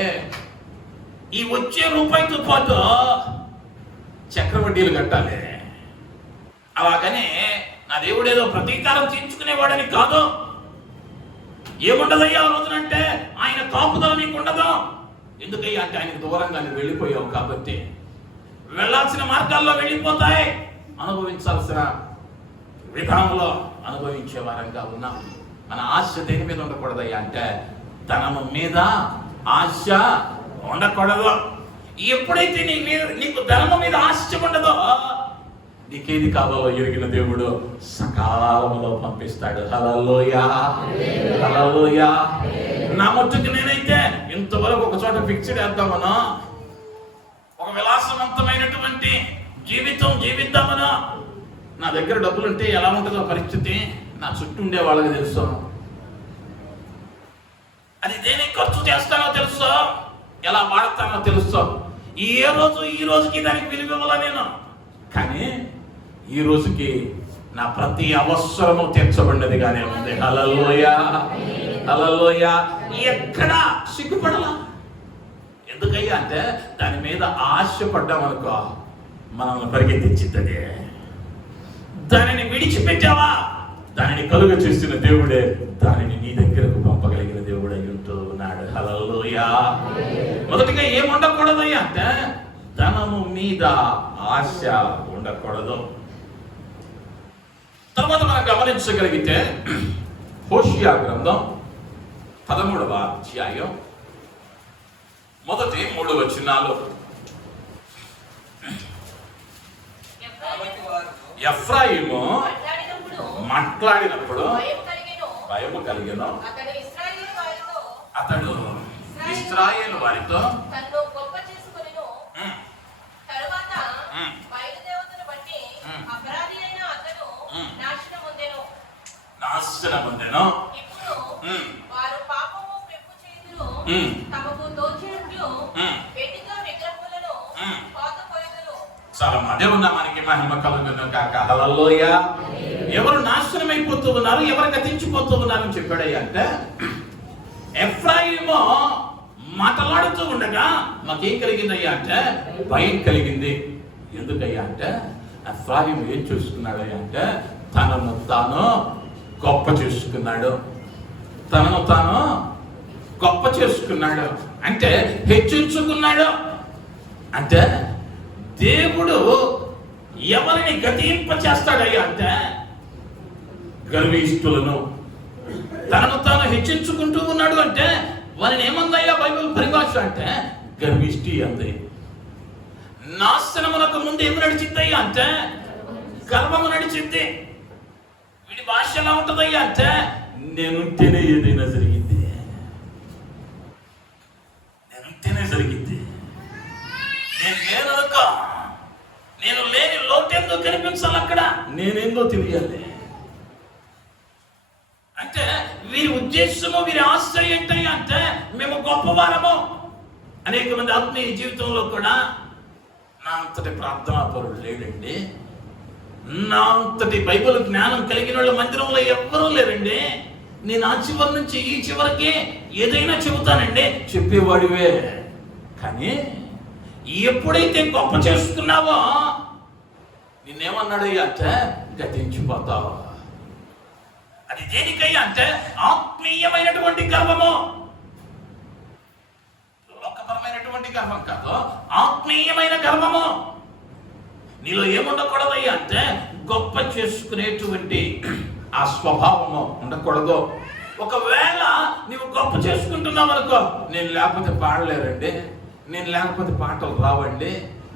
ఈ వచ్చే రూపాయితో పాటు చక్రవడ్డీలు కట్టాలి. అలాగనే నా దేవుడు ఏదో ప్రతీకారం తీర్చుకునేవాడని కాదు. ఏముండదయ్యా ఆ రోజునంటే ఆయన కాపుదల నీకు ఉండదు. ఎందుకయ్యా అంటే ఆయనకు దూరంగా నువ్వు వెళ్ళిపోయావు కాబట్టి. వెళ్ళాల్సిన మార్గాల్లో వెళ్ళిపోతాయి, అనుభవించాల్సిన విధానంలో అనుభవించే వారంగా ఉన్నాం. మన ఆశ దేని మీద ఉండకూడదయ్యా అంటే ధనము మీద ఆశ ఉండకూడదు. ఎప్పుడైతే నీకు ధనము మీద ఆశ ఉండదో, నీకేది కావాలో ఎరిగిన దేవుడు సకాలంలో పంపిస్తాడు. హల్లెలూయా, హల్లెలూయా. నా మట్టుకు నేనైతే ఇంతవరకు ఒక చోట ఫిక్స్డ్ వేద్దామనో, ఒక విలాసవంతమైనటువంటి జీవితం జీవిద్దామనో, నా దగ్గర డబ్బులుంటే ఎలా ఉంటుందో పరిస్థితి నా చుట్టూ ఉండే వాళ్ళకి తెలుసు. అది దేనికి ఖర్చు చేస్తానో తెలుసు, ఎలా వాడతానో తెలుసు. ఈ రోజుకి దానికి విలువ ఇవ్వాల నేను. కానీ ఈ రోజుకి నా ప్రతి అవసరము తీర్చబడినదిగానే ఉంది. హల్లెలూయా, హల్లెలూయా. ఎక్కడ సిగ్గుపడలా. ఎందుకయ్యా అంటే దాని మీద ఆశపడ్డామనుకో మనల్ని పరిగెత్తించిద్దది. దానిని విడిచిపెట్టావా, దానిని కలుగ చేసిన దేవుడే దానిని నీ దగ్గరకు పంపగలిగిన దేవుడు అయి ఉంటూ ఉన్నాడు. హల్లెలూయా. మొదటిగా ఏముండకూడదయ్యా అంటే ధనము మీద ఆశ ఉండకూడదు. తర్వాత మనం గమనించగలిగితే హోషియా గ్రంథం 13వ అధ్యాయం మొదటి 3 వచనాలు. ఎఫ్రాయిము మాట్లాడినప్పుడు భయము కలిగెను. అతడు ఇశ్రాయేలు వారితో నాశనముందెను. చాలా అదే ఉన్నా మనకి మహిమ కలుగును కాక. హల్లెలూయా. ఎవరు నాశనం అయిపోతూ ఉన్నారు, ఎవరు గతించిపోతూ ఉన్నారు అని చెప్పాడయ్యా అంటే ఎఫ్రాయిము మాట్లాడుతూ ఉండగా మాకేం కలిగిందయ్యా అంటే భయం కలిగింది. ఎందుకయ్యా అంటే ఎఫ్రాయిము ఏం చూసుకున్నాడయ్యా అంటే తనను తాను గొప్ప చేసుకున్నాడు. తనను తాను గొప్ప చేసుకున్నాడు అంటే హెచ్చించుకున్నాడు. అంటే దేవుడు ఎవరిని గతింప చేస్తాడయ్యా అంటే గర్విష్ఠులను. తనను తాను హెచ్చించుకుంటూ ఉన్నాడు అంటే వారిని ఏమందయ్యా బైబిల్ పరిభాష అంటే గర్విష్ఠి అంది. నాశనమునకు ముందు ఏమి నడిచిందయ్యా అంటే గర్వము నడిచింది. వీడి భాష ఎలా ఉంటుందయ్యా అంటే నేనుంటేనే ఏదైనా జరిగింది, నేనుంటేనే జరిగింది, నేను లేని లోటేందో కనిపించాలి, అక్కడ నేనేందో తెలియాలి. అంటే వీరి ఉద్దేశము వీరి ఆశ ఏంటయ్యా అంటే మేము గొప్పవారము. అనేక మంది ఆత్మీయ జీవితంలో కూడా నా అంతటి ప్రార్థనా పరుడు లేడండి, నా అంతటి బైబిల్ జ్ఞానం కలిగిన వాళ్ళు మందిరంలో ఎవ్వరూ లేరండి, నేను ఆ చివరి నుంచి ఈ చివరికి ఏదైనా చెబుతానండి. చెప్పేవాడివే కానీ ఎప్పుడైతే గొప్ప చేసుకున్నావో నిన్నేమన్నాడు అంటే గతించిపోతావు. అది దేనికయ్యా అంటే ఆత్మీయమైనటువంటి గర్వము, లోకపరమైనటువంటి గర్వం కాదు, ఆత్మీయమైన గర్వము. నీలో ఏముండకూడదయ్యా అంటే గొప్ప చేసుకునేటువంటి ఆ స్వభావము ఉండకూడదు. ఒకవేళ నీవు గొప్ప చేసుకుంటున్నావు అనుకో, నేను లేకపోతే పాడలేరండి, నేను లేకపోతే పాటలు రావండి,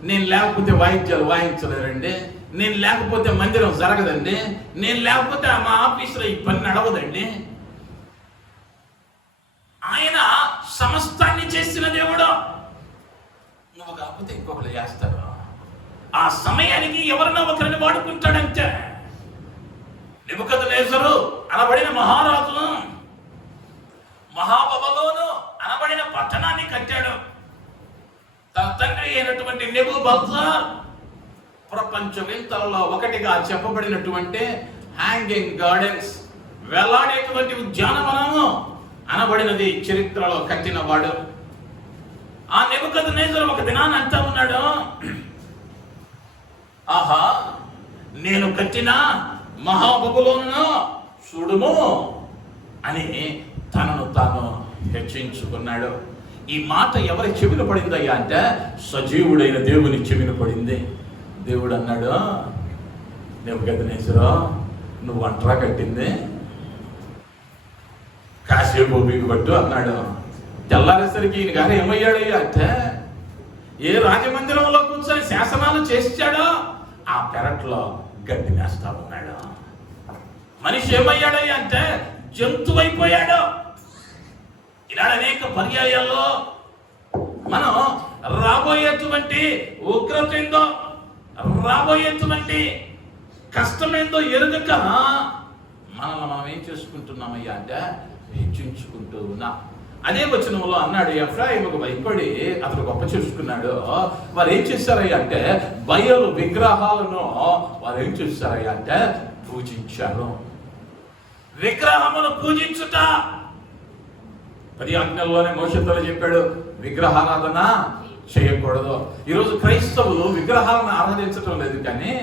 నేను లేకపోతే వాయిద్యాలు వాయించలేరండి, నేను లేకపోతే మందిరం జరగదండి, నేను లేకపోతే మా ఆఫీసులో ఈ పని నడవదండి. ఆయన సమస్తాన్ని చేసిన దేవుడు. నువ్వు కాకపోతే ఇంకొకరు చేస్తారు. ఆ సమయానికి ఎవరినో ఒకరిని వాడుకుంటాడంటే. నెబుకద్నెజరు అనబడిన మహారాజును, మహాబబలోను అనబడిన పట్టణాన్ని కట్టాడు. తన తండ్రి అయినటువంటి నెబుకద్నెజర్ ప్రపంచ వింతలలో ఒకటిగా చెప్పబడినటువంటి హ్యాంగింగ్ గార్డెన్స్, వేలాడేటువంటి ఉద్యానవనము అనబడినది చరిత్రలో కట్టినవాడు. ఆ నెబుకద్నెజరు ఒక దినాన్ని అంటా ఉన్నాడు, ఆహా, నేను కట్టిన మహాబబులోను చూడుము అని తనను తాను హెచ్చించుకున్నాడు. ఈ మాట ఎవరి చెవిన పడిందయ్యా అంటే సజీవుడైన దేవుని చెవిన పడింది. దేవుడు అన్నాడు, నెబుకద్నెజరు, నువ్వు ఒంటరా కట్టింది, కాసేపు బిగుబట్టు అన్నాడు. తెల్లారేసరికి ఈయన గారు ఏమయ్యాడయ్యా అంటే ఏ రాజమందిరంలో కూర్చొని శాసనాలు చేశాడో ఆ పెరట్లో గడ్డి మేస్తా ఉన్నాడు. మనిషి ఏమయ్యాడయ్యా అంటే జంతువు అయిపోయాడు. ఇలా అనేక పర్యాయాల్లో మనం రాబోయేటువంటి ఉగ్రత ఏందో, రాబోయేటువంటి కష్టమేందో ఎరుగక మనల్ని మనం ఏం చేసుకుంటున్నామయ్యా అంటే హెచ్చించుకుంటూ ఉన్నాం. అదే వచనంలో అన్నాడు, ఎఫ్రాయిముకు భయపడి అతను గొప్ప చేసుకున్నాడు. వారు ఏం చేశారయ్యా అంటే బయలు విగ్రహాలను వారు ఏం చేశారయ్యా అంటే పూజించారు. విగ్రహమును పూజించుట 10 ఆజ్ఞల్లోనే మోషేతో చెప్పాడు, విగ్రహారాధన చేయకూడదు. ఈరోజు క్రైస్తవులు విగ్రహాలను ఆరాధించటం లేదు కానీ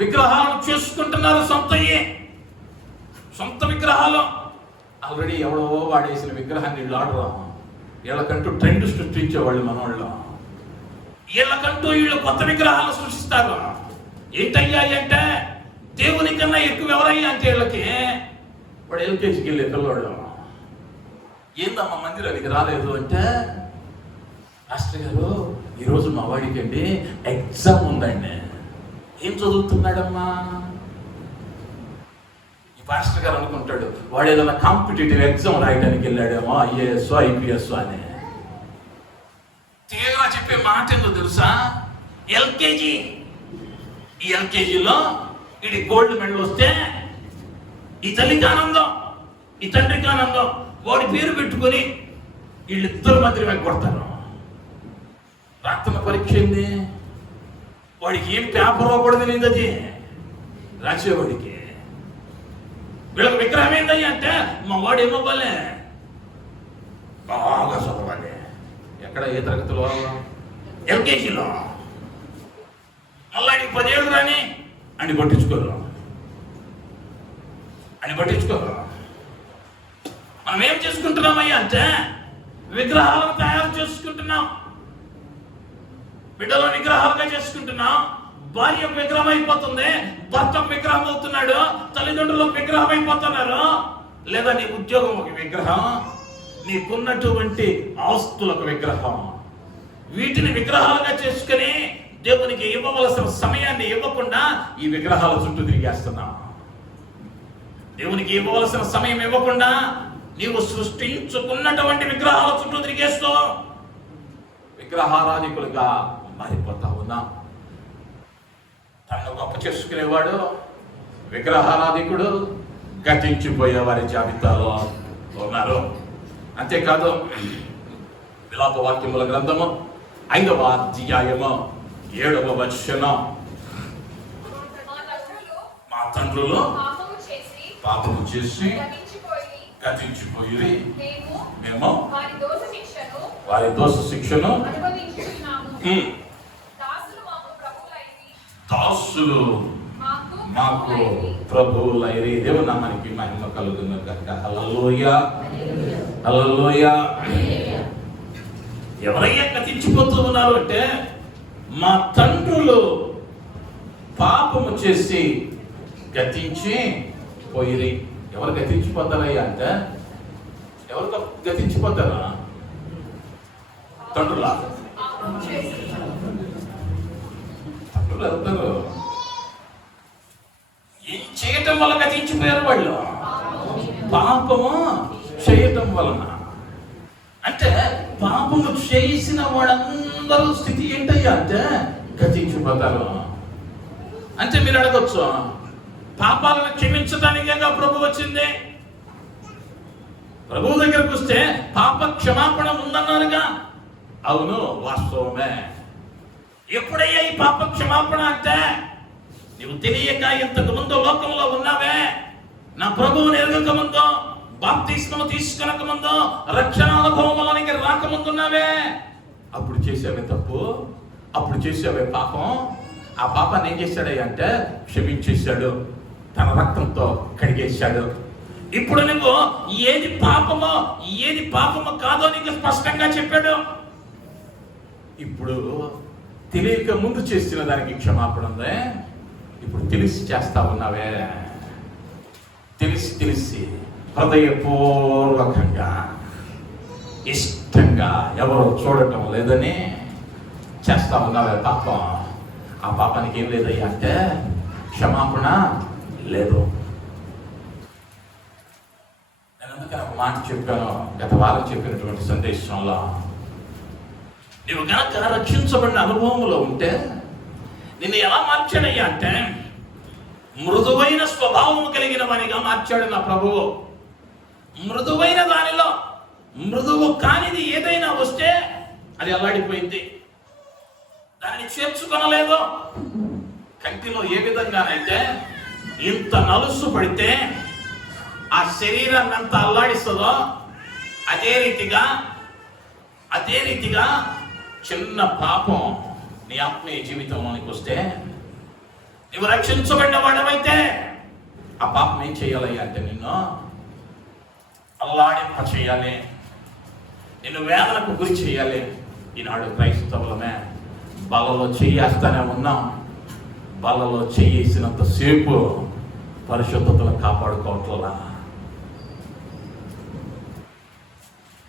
విగ్రహాలను చేసుకుంటున్నారు. సొంత విగ్రహాలు. ఆల్రెడీ ఎవడో వాడేసిన విగ్రహాన్ని వీళ్ళు ఆడరు. వీళ్ళకంటూ ట్రెండ్ సృష్టించేవాళ్ళు మనవాళ్ళు. వీళ్ళకంటూ వీళ్ళు కొత్త విగ్రహాలు సృష్టిస్తారు. ఏంటయ్యా అంటే దేవుని కన్నా ఎక్కువ ఎవరయ్యా అంటే వీళ్ళకి వాడు ఎల్కేజీకి వెళ్ళే పిల్లవాడు, ఏందమ్మా మందిరానికి రాలేదు అంటే, మాస్టర్ గారు ఈరోజు మా వాడికి అండి ఎగ్జామ్ ఉందండి. ఏం చదువుతున్నాడమ్మా? ఈ మాస్టర్ గారు అనుకుంటాడు వాడు ఏదైనా కాంపిటేటివ్ ఎగ్జామ్ రాయడానికి వెళ్ళాడేమో, ఐఏఎస్ ఐపీఎస్ అని. తీరా చెప్పే మాట ఏందో తెలుసా? ఎల్కేజీ. ఈ ఎల్కేజీలో ఇది గోల్డ్ మెడల్ వస్తే ఈ తల్లికి ఆనందం, ఈ తండ్రికి ఆనందం. వాడి పేరు పెట్టుకొని వీళ్ళిద్దరు మాత్రమే కొడతారు. రాత్రి పరీక్ష ఏంది, వాడికి ఏం పేపర్ అవ్వకూడదు లేదు అది రాసేవాడికి. వీళ్ళకి విగ్రహం ఏందయ్యా అంటే మా వాడు ఏమవ్వాలి, బాగా చదవాలి. ఎక్కడ ఏ తరగతిలో? ఎల్కేజీలో. మళ్ళీ ఆయనకి 10 ఏళ్ళు రాని అని పట్టించుకోరు. మనం ఏం చేసుకుంటున్నామయ్యా అంటే విగ్రహాలను తయారు చేసుకుంటున్నాం. బిడ్డలో విగ్రహాలుగా చేసుకుంటున్నాం. భార్య విగ్రహం అయిపోతుంది, భర్త విగ్రహం అవుతున్నాడు, తల్లిదండ్రులు విగ్రహం అయిపోతున్నారు. లేదా నీ ఉద్యోగం ఒక విగ్రహం, నీకున్నటువంటి ఆస్తులకు విగ్రహం. వీటిని విగ్రహాలుగా చేసుకుని దేవునికి ఇవ్వవలసిన సమయాన్ని ఇవ్వకుండా ఈ విగ్రహాల చుట్టూ తిరిగేస్తున్నాం. దేవునికి ఇవ్వవలసిన సమయం ఇవ్వకుండా నీవు సృష్టించుకున్నటువంటి విగ్రహాల చుట్టూ తిరిగేస్తూ విగ్రహారాధికులుగా మారిపోతా ఉన్నాం. తనను గొప్ప చేసుకునేవాడు విగ్రహారాధికుడు గతించిపోయే వారి జాబితాలో ఉన్నారు. అంతేకాదు విలాప వాక్యముల గ్రంథము 5వ అధ్యాయము 7వ వచనం, మా తండ్రులు పాపము చేసి గతించిపోయి మేము వారి దోష శిక్షను దాసులు మాకు ప్రభువులైరి. దేవుని నామానికి మహిమ కలుగును గాక. హల్లెలూయా, హల్లెలూయా. ఎవరయ్యా గతించిపోతూ ఉన్నారు అంటే, మా తండ్రులు పాపము చేసి గతించి పోయిరి. ఎవరు గతించిపోతారయ్యా అంటే, ఎవరు గతించిపోతారా? తండ్రులా? తండ్రులు వెళ్తారు. ఏం చేయటం వల్ల గతించిపోయారు వాళ్ళు? పాపము చేయటం వలన. అంటే పాపము చేసిన వాళ్ళందరూ స్థితి ఏంటయ్యా అంటే గతించిపోతారు. అంటే మీరు అడగొచ్చు, పాపాలను క్షమించడానికేగా ప్రభు వచ్చింది? ప్రభు దగ్గరకు వస్తే పాప క్షమాపణ ఉందన్నారుగా. అవును, వాస్తవమే. ఎప్పుడయ్యా ఈ పాప క్షమాపణ అంటే? నువ్వు తెలియక ఇంతకు ముందు లోకంలో ఉన్నావే, నా ప్రభువుని ఎరగక ముందు, బాప్తిస్మము తీసుకొనక ముందు, రక్షణ అనుభవంలోనికి రాకముందున్నావే, అప్పుడు చేసావే తప్పు, అప్పుడు చేసావే పాపం. ఆ పాపాన్ని ఏం చేశాడయ్యా అంటే క్షమించేశాడు, తన రక్తంతో కడిగేశాడు. ఇప్పుడు నువ్వు ఏది పాపమో కాదో నీకు స్పష్టంగా చెప్పాడు. ఇప్పుడు తెలియక ముందు చేసిన దానికి క్షమాపణ ఉంది, ఇప్పుడు తెలిసి చేస్తా ఉన్నావే, తెలిసి హృదయపూర్వకంగా ఇష్టంగా ఎవరు చూడటం లేదని చేస్తా ఉన్నావే పాపం. ఆ పాపానికి ఏం లేదయ్యా అంటే క్షమాపణ లేదు. నేను అందుకని ఒక మాట చెప్పాను గత వారం చెప్పినటువంటి సందేశంలో, నువ్వు కనుక రక్షించబడిన అనుభవంలో ఉంటే నిన్ను ఎలా మార్చాడయ్యా అంటే మృదువైన స్వభావం కలిగిన వానిగా మార్చాడు నా ప్రభువు. మృదువైన దానిలో మృదువు కానిది ఏదైనా వస్తే అది అల్లాడిపోయింది, దాన్ని చేర్చుకొనలేదు. కంటిలో ఏ విధంగానైతే ఇంత నలుసు పడితే ఆ శరీరాన్ని అంతా అల్లాడిస్తుందో అదే రీతిగా చిన్న పాపం నీ ఆత్మీయ జీవితంలోనికి వస్తే, నువ్వు రక్షించబడిన వాడవైతే ఆ పాపం ఏం చేయాలయ్యా అంటే నిన్ను అల్లాడింప చేయాలి, నిన్ను వేదనకు గురి చేయాలి. ఈనాడు క్రైస్తవులమే బలలో చేయేస్తానే ఉన్నాం. బలలో చేసినంతసేపు పరిశుద్ధతను కాపాడుకోవట్లా,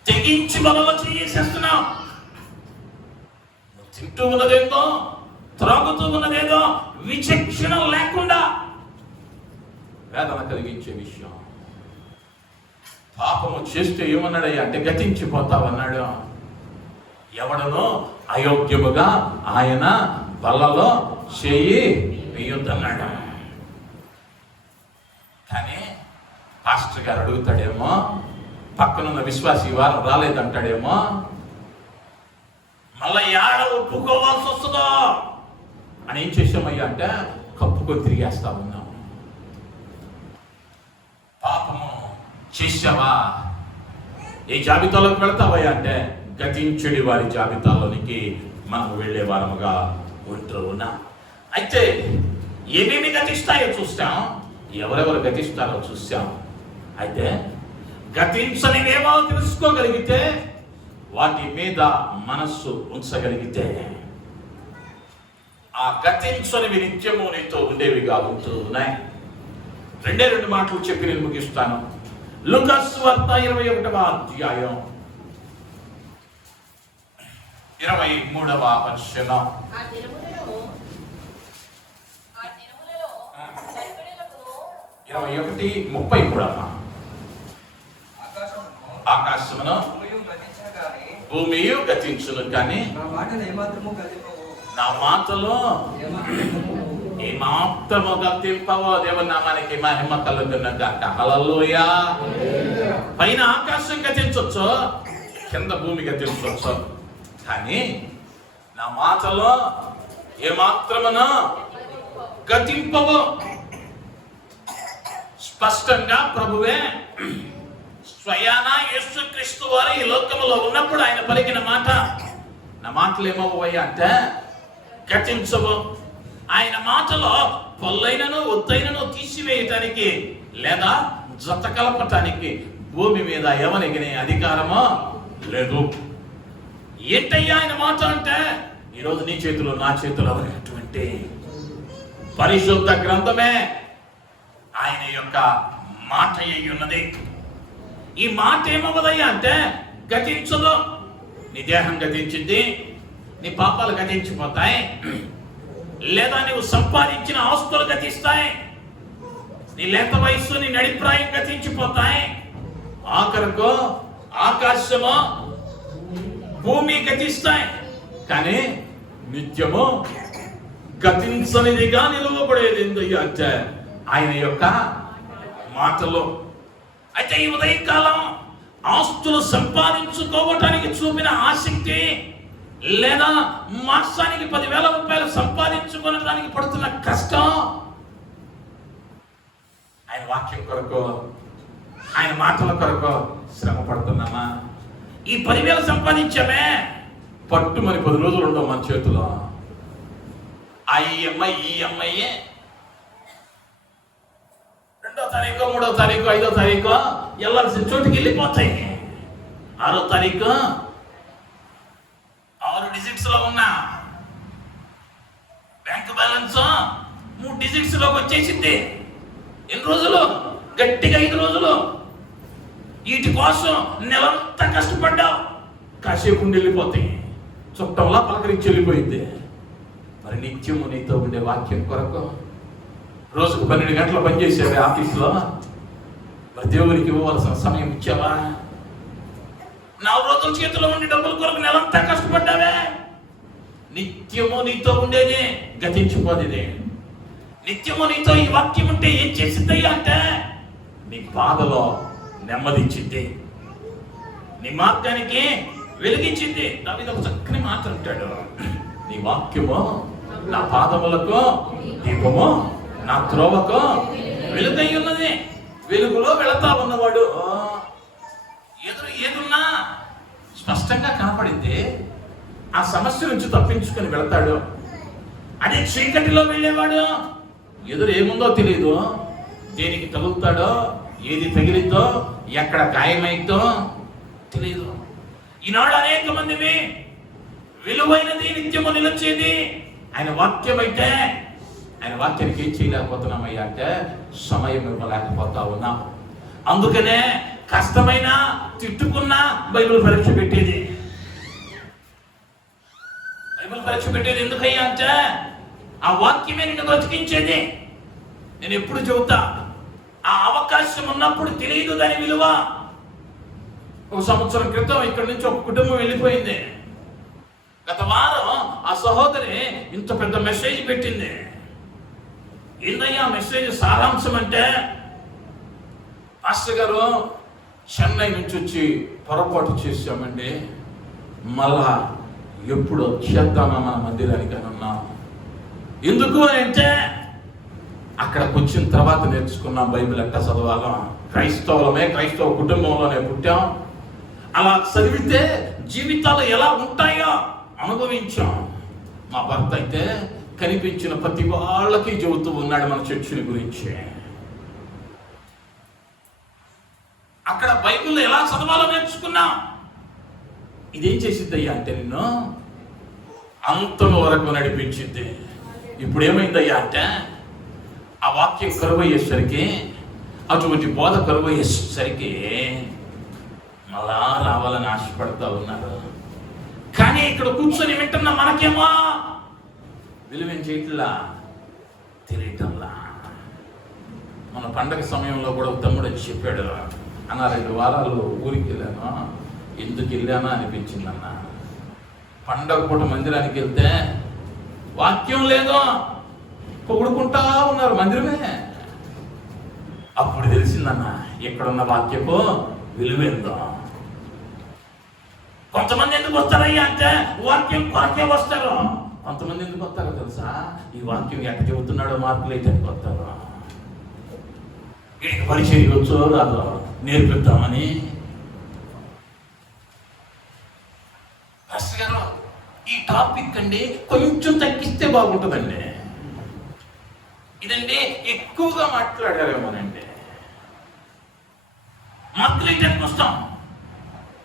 తెగించి బలలో చేసేస్తున్నాం. తింటూ ఉన్నదేదో, త్రాగుతూ ఉన్నదేదో విచక్షణ లేకుండా వేదన కలిగించే విషయం. పాపము చేస్తే ఏమన్నాడయ్యా అంటే గతించిపోతావన్నాడు. ఎవడనో అయోగ్యముగా ఆయన బలలో చేయి వేయొద్దన్నాడు. కానీ పాస్టర్ గారు అడుగుతాడేమో, పక్కనున్న విశ్వాసి వారు రాలేదంటాడేమో, మళ్ళా ఏడ ఒప్పుకోవాల్సి వస్తుందో అని ఏం చేసామయ్యా అంటే కప్పుకొని తిరిగేస్తా ఉన్నాం. పాపము చేసావా, ఏ జాబితాలోకి వెళ్తావయ్యా అంటే గతించడి వారి జాబితాలోనికి మనం వెళ్ళే వారముగా ఉంటూ ఉన్నా. అయితే ఏమేమి గతిస్తాయో చూస్తాం, ఎవరెవరు గతిస్తారో చూస్తాం. అయితే గతించనివేమో తెలుసుకోగలిగితే, వాటి మీద మనస్సు ఉంచగలిగితే, ఆ గతించనివి నిత్యము నీతో ఉండేవిగా ఉంటూ ఉన్నాయి. 2 మాటలు చెప్పి నేను ముగిస్తాను. లూకా సువార్త 21వ అధ్యాయం 23వ వచనం. 21:30 కూడా. ఆకాశమును భూమియు గతించును కానీ నా మాటలో ఏమాత్రము గతింపవో. దేవుని నామానికి మహిమ కలుగును గాక. హల్లెలూయా. పైన ఆకాశం గతించొచ్చు, కింద భూమి గతించొచ్చు, కానీ నా మాటలో ఏమాత్రమును గతింపవో. స్పష్టంగా ప్రభువే స్వయాన యేసుక్రీస్తు వారు ఈ లోకములో ఉన్నప్పుడు ఆయన పలికిన మాట, నా మాటలు ఏమవ్వయ్యా అంటే గతించవు. ఆయన మాటలో పొల్లైనను ఒత్తైనను తీసివేయటానికి లేదా జత కలపటానికి భూమి మీద ఎవరికి అధికారమో లేదు. ఏంటయ్యా ఆయన మాట అంటే, ఈరోజు నీ చేతిలో నా చేతిలో ఉన్నటువంటి పరిశుద్ధ గ్రంథమే ఆయన యొక్క మాట అయి ఉన్నది. ఈ మాట ఏమవ్వదయ్యా అంటే గతించదు. నీ దేహం గతించింది, నీ పాపాలు గతించిపోతాయి, లేదా నువ్వు సంపాదించిన ఆస్తులు గతిస్తాయి, నీ లేత వయస్సు నీ నడిప్రాయం గతించిపోతాయి, ఆఖరకు ఆకాశము భూమి గతిస్తాయి, కానీ నిత్యము గతించనిదిగా నిలవబడేది ఏందయ్యా అంటే ఆయన యొక్క మాటలో. అయితే ఈ ఉదయకాలం ఆస్తులు సంపాదించుకోవటానికి చూపిన ఆసక్తి, లేదా మాసానికి 10,000 రూపాయలు సంపాదించుకోవడానికి పడుతున్న కష్టం, ఆయన వాక్యం కొరకు ఆయన మాటల కొరకు శ్రమ పడుతున్నామా? ఈ 10,000 సంపాదించామే, పట్టుమని 10 రోజులు ఉండవు మన చేతిలో. ఆ ఈఎంఐ 2వ తారీఖు 3వ తారీఖు 5వ తారీఖు వెళ్ళాల్సిన చోటుకి వెళ్ళిపోతాయి. 6వ తారీఖు 6 డిజిట్స్ లో ఉన్న బ్యాంక్ బ్యాలెన్స్ 3 డిజిట్స్ లోకి వచ్చేసింది. ఎన్ని రోజులు? గట్టిగా 5 రోజులు. వీటి కోసం నెలంతా కష్టపడ్డావు, కాసేపు ఉండి వెళ్ళిపోతాయి, చుట్టంలా పలకరించి వెళ్ళిపోయింది. మరి నిత్యము నీతో ఉండే వాక్యం కొరకు రోజుకు 12 గంటలు పనిచేసావే ఆఫీసులో, మరి దేవునికి ఇవ్వవలసిన సమయం ఇచ్చావా? 4 రోజుల చేతిలో ఉండి డబ్బుల కొరకు నెలంతా కష్టపడ్డావే. నిత్యము నీతో ఉండేది గతించిపోతుంది. నిత్యము నీతో ఈ వాక్యం ఉంటే ఏం చేసిందయ్యా అంటే నీ బాధలో నెమ్మదించింది, నీ మార్గానికి వెలిగించింది. దావీదు ఒక చక్కని మాట అంటాడు, నీ వాక్యము నా పాదములకు దీపము, నా త్రోవకు వెలుగై ఉన్నది. వెలుగులో వెళతా ఉన్నవాడు ఎదురు ఏదున్నా స్పష్టంగా కనపడింది, ఆ సమస్య నుంచి తప్పించుకొని వెళతాడు. అదే చీకటిలో వెళ్ళేవాడు ఎదురు ఏముందో తెలియదు, దేనికి తగులుతాడో, ఏది తగిలిద్దో, ఎక్కడ గాయమైద్దో తెలియదు. ఈనాడు అనేక మందివి విలువైనది నిత్యము నిలిచేది ఆయన వాక్యం అయితే, ఆయన వాక్యానికి ఏం చేయలేకపోతున్నామయ్యా అంటే సమయం ఇవ్వలేకపోతా ఉన్నాం. అందుకనే కష్టమైన తిట్టుకున్నా బైబిల్ పరీక్ష పెట్టేది. బైబిల్ పరీక్ష పెట్టేది ఎందుకయ్యా అంటే ఆ వాక్యమే నిన్ను బ్రతికించేది. నేను ఎప్పుడు చెబుతా, ఆ అవకాశం ఉన్నప్పుడు తెలియదు దాని విలువ. 1 సంవత్సరం క్రితం ఇక్కడి నుంచి ఒక కుటుంబం వెళ్ళిపోయింది. గత వారం ఆ సహోదరి ఇంత పెద్ద మెసేజ్ పెట్టింది. ఏందయ్యా మెసేజ్ సారాంశం అంటే, పాస్టర్ గారు చెన్నై నుంచి వచ్చి పొరపాటు చేశామండి, మళ్ళా ఎప్పుడు వచ్చేద్దామా మన మందిరానికి అని అన్నాం. ఎందుకు అని అంటే అక్కడికి వచ్చిన తర్వాత నేర్చుకున్నాం బైబిల్ ఎట్లా చదవాలో. క్రైస్తవ కుటుంబంలోనే పుట్టాం, అలా చదివితే జీవితాలు ఎలా ఉంటాయో అనుభవించాం. మా భర్త అయితే కనిపించిన ప్రతి వాళ్ళకి చెబుతూ ఉన్నాడు మన చర్చిని గురించి. అక్కడ బైబిల్ ఎలా చదవాలో నేర్చుకున్నాం. ఇదేం చేసిద్దయ్యా అంటే నిన్ను అంతం వరకు నడిపించింది. ఇప్పుడు ఏమైందయ్యా అంటే ఆ వాక్యం కరువయ్యేసరికి, అటువంటి బోధ కరువయ్యేసరికి మళ్ళా రావాలని ఆశపడతా ఉన్నారు. కానీ ఇక్కడ కూర్చొని వింటున్న మనకేమో విలువేం చేయట్లా, తెలియటంలా. మన పండగ సమయంలో కూడా తమ్ముడు వచ్చి చెప్పాడు, అన్న 2 వారాలు ఊరికి వెళ్ళాను, ఎందుకు వెళ్ళానా అనిపించింది అన్న. పండగ పూట మందిరానికి వెళ్తే వాక్యం లేదు, పొగుడుకుంటా ఉన్నారు మందిరమే. అప్పుడు తెలిసిందన్న ఎక్కడున్న వాక్యపు విలువేందో. కొంతమంది ఎందుకు వస్తారయ్యా అంటే వాక్యం వస్తారు. కొంతమంది ఎందుకు వస్తారో తెలుసా, ఈ వాక్యం ఎట్ట చెబుతున్నాడో మార్కులు వేయటానికి వస్తారు. వీడికి పరిచయం వచ్చో రాదో నేర్పిద్దామని. ఇదండి కొంచెం తగ్గిస్తే బాగుంటుందండి. ఇదండి ఎక్కువగా మాట్లాడారేమోనండి. మంత్లీ 10%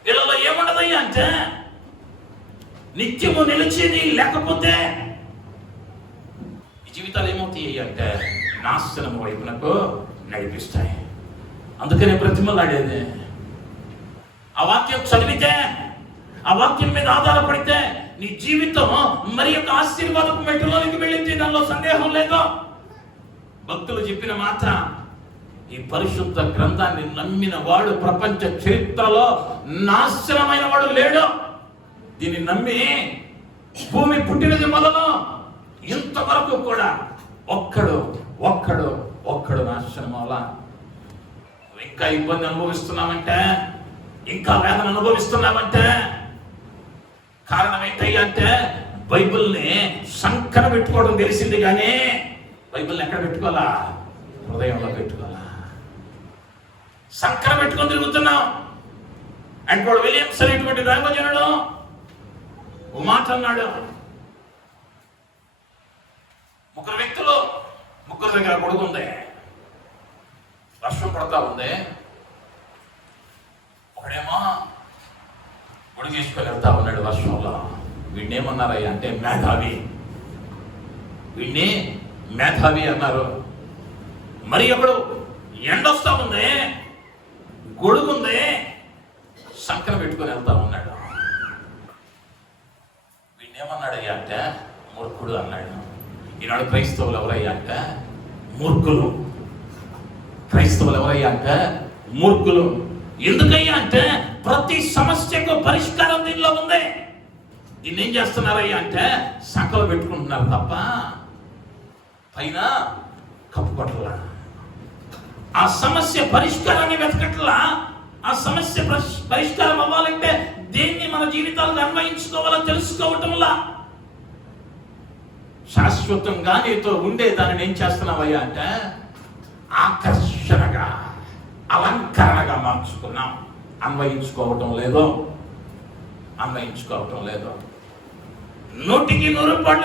వీళ్ళలో ఏముండదయ్యా అంటే నిత్యము నిలిచేది లేకపోతే ఈ జీవితాలు ఏమవుతాయి అంటే నాశనం వైపునకు నడిపిస్తాయి. అందుకనే బ్రతిమలాడేది ఆ వాక్యం చదివితే, ఆ వాక్యం మీద ఆధారపడితే నీ జీవితం మరి యొక్క ఆశీర్వాదపు మెట్టులోనికి వెళ్ళింది, దానిలో సందేహం లేదు. భక్తులు చెప్పిన మాట, ఈ పరిశుద్ధ గ్రంథాన్ని నమ్మిన వాడు ప్రపంచ చరిత్రలో నాశనమైన వాడు లేడు. దీన్ని నమ్మి భూమి పుట్టినది మొదలు ఇంతవరకు కూడా ఒక్కడు నాశనం అవ్వాలా. ఇంకా ఇబ్బంది అనుభవిస్తున్నామంటే, ఇంకా వేదన అనుభవిస్తున్నామంటే కారణం ఏంటయ్యా అంటే బైబిల్ని సంకన పెట్టుకోవడం తెలిసింది, కానీ బైబిల్ని ఎక్కడ పెట్టుకోవాలా? హృదయంలో పెట్టుకోవాలా. సంకన పెట్టుకొని తిరుగుతున్నాం. అండ్ విలియమ్స్ అనేటువంటి దైవజనుడు ఓ మాట అన్నాడు, ముగ్గురు దగ్గర కొడుకు ఉంది, వర్షం పడతా ఉంది. ఒకడేమో కొడుకు తీసుకొని వెళ్తా ఉన్నాడు వర్షంలో. వీడిని ఏమన్నారయ్యా అంటే వీడిని మేధావి అన్నారు. మరి ఒకడు ఎండొస్తా ఉంది, గొడుగుంది, సంకన పెట్టుకొని వెళ్తా ఉన్నాడు. వీడిని ఏమన్నాడయ్యా అంటే మూర్ఖుడు అన్నాడు. ఈనాడు క్రైస్తవులు ఎవరయ్యా అంటే మూర్ఖులు. క్రైస్తవులు ఎవరయ్యా అంటే మూర్ఖులు. ఎందుకయ్యా అంటే ప్రతి సమస్యకు పరిష్కారం దీనిలో ఉంది. దీన్ని ఏం చేస్తున్నారయ్యా అంటే సంకలు పెట్టుకుంటున్నారు తప్ప పైన కప్పుకొట్టలా. ఆ సమస్య పరిష్కారాన్ని వెతకట్లా. ఆ సమస్య పరిష్కారం అవ్వాలంటే దేన్ని మన జీవితాలకు అన్వయించుకోవాలో తెలుసుకోవటంలా. శాశ్వతంగా నీతో ఉండే దానిని ఏం చేస్తున్నావయ్యా అంటే ఆకర్షణగా, అలంకరణగా మార్చుకున్నాం. అన్వయించుకోవటం లేదు. 100%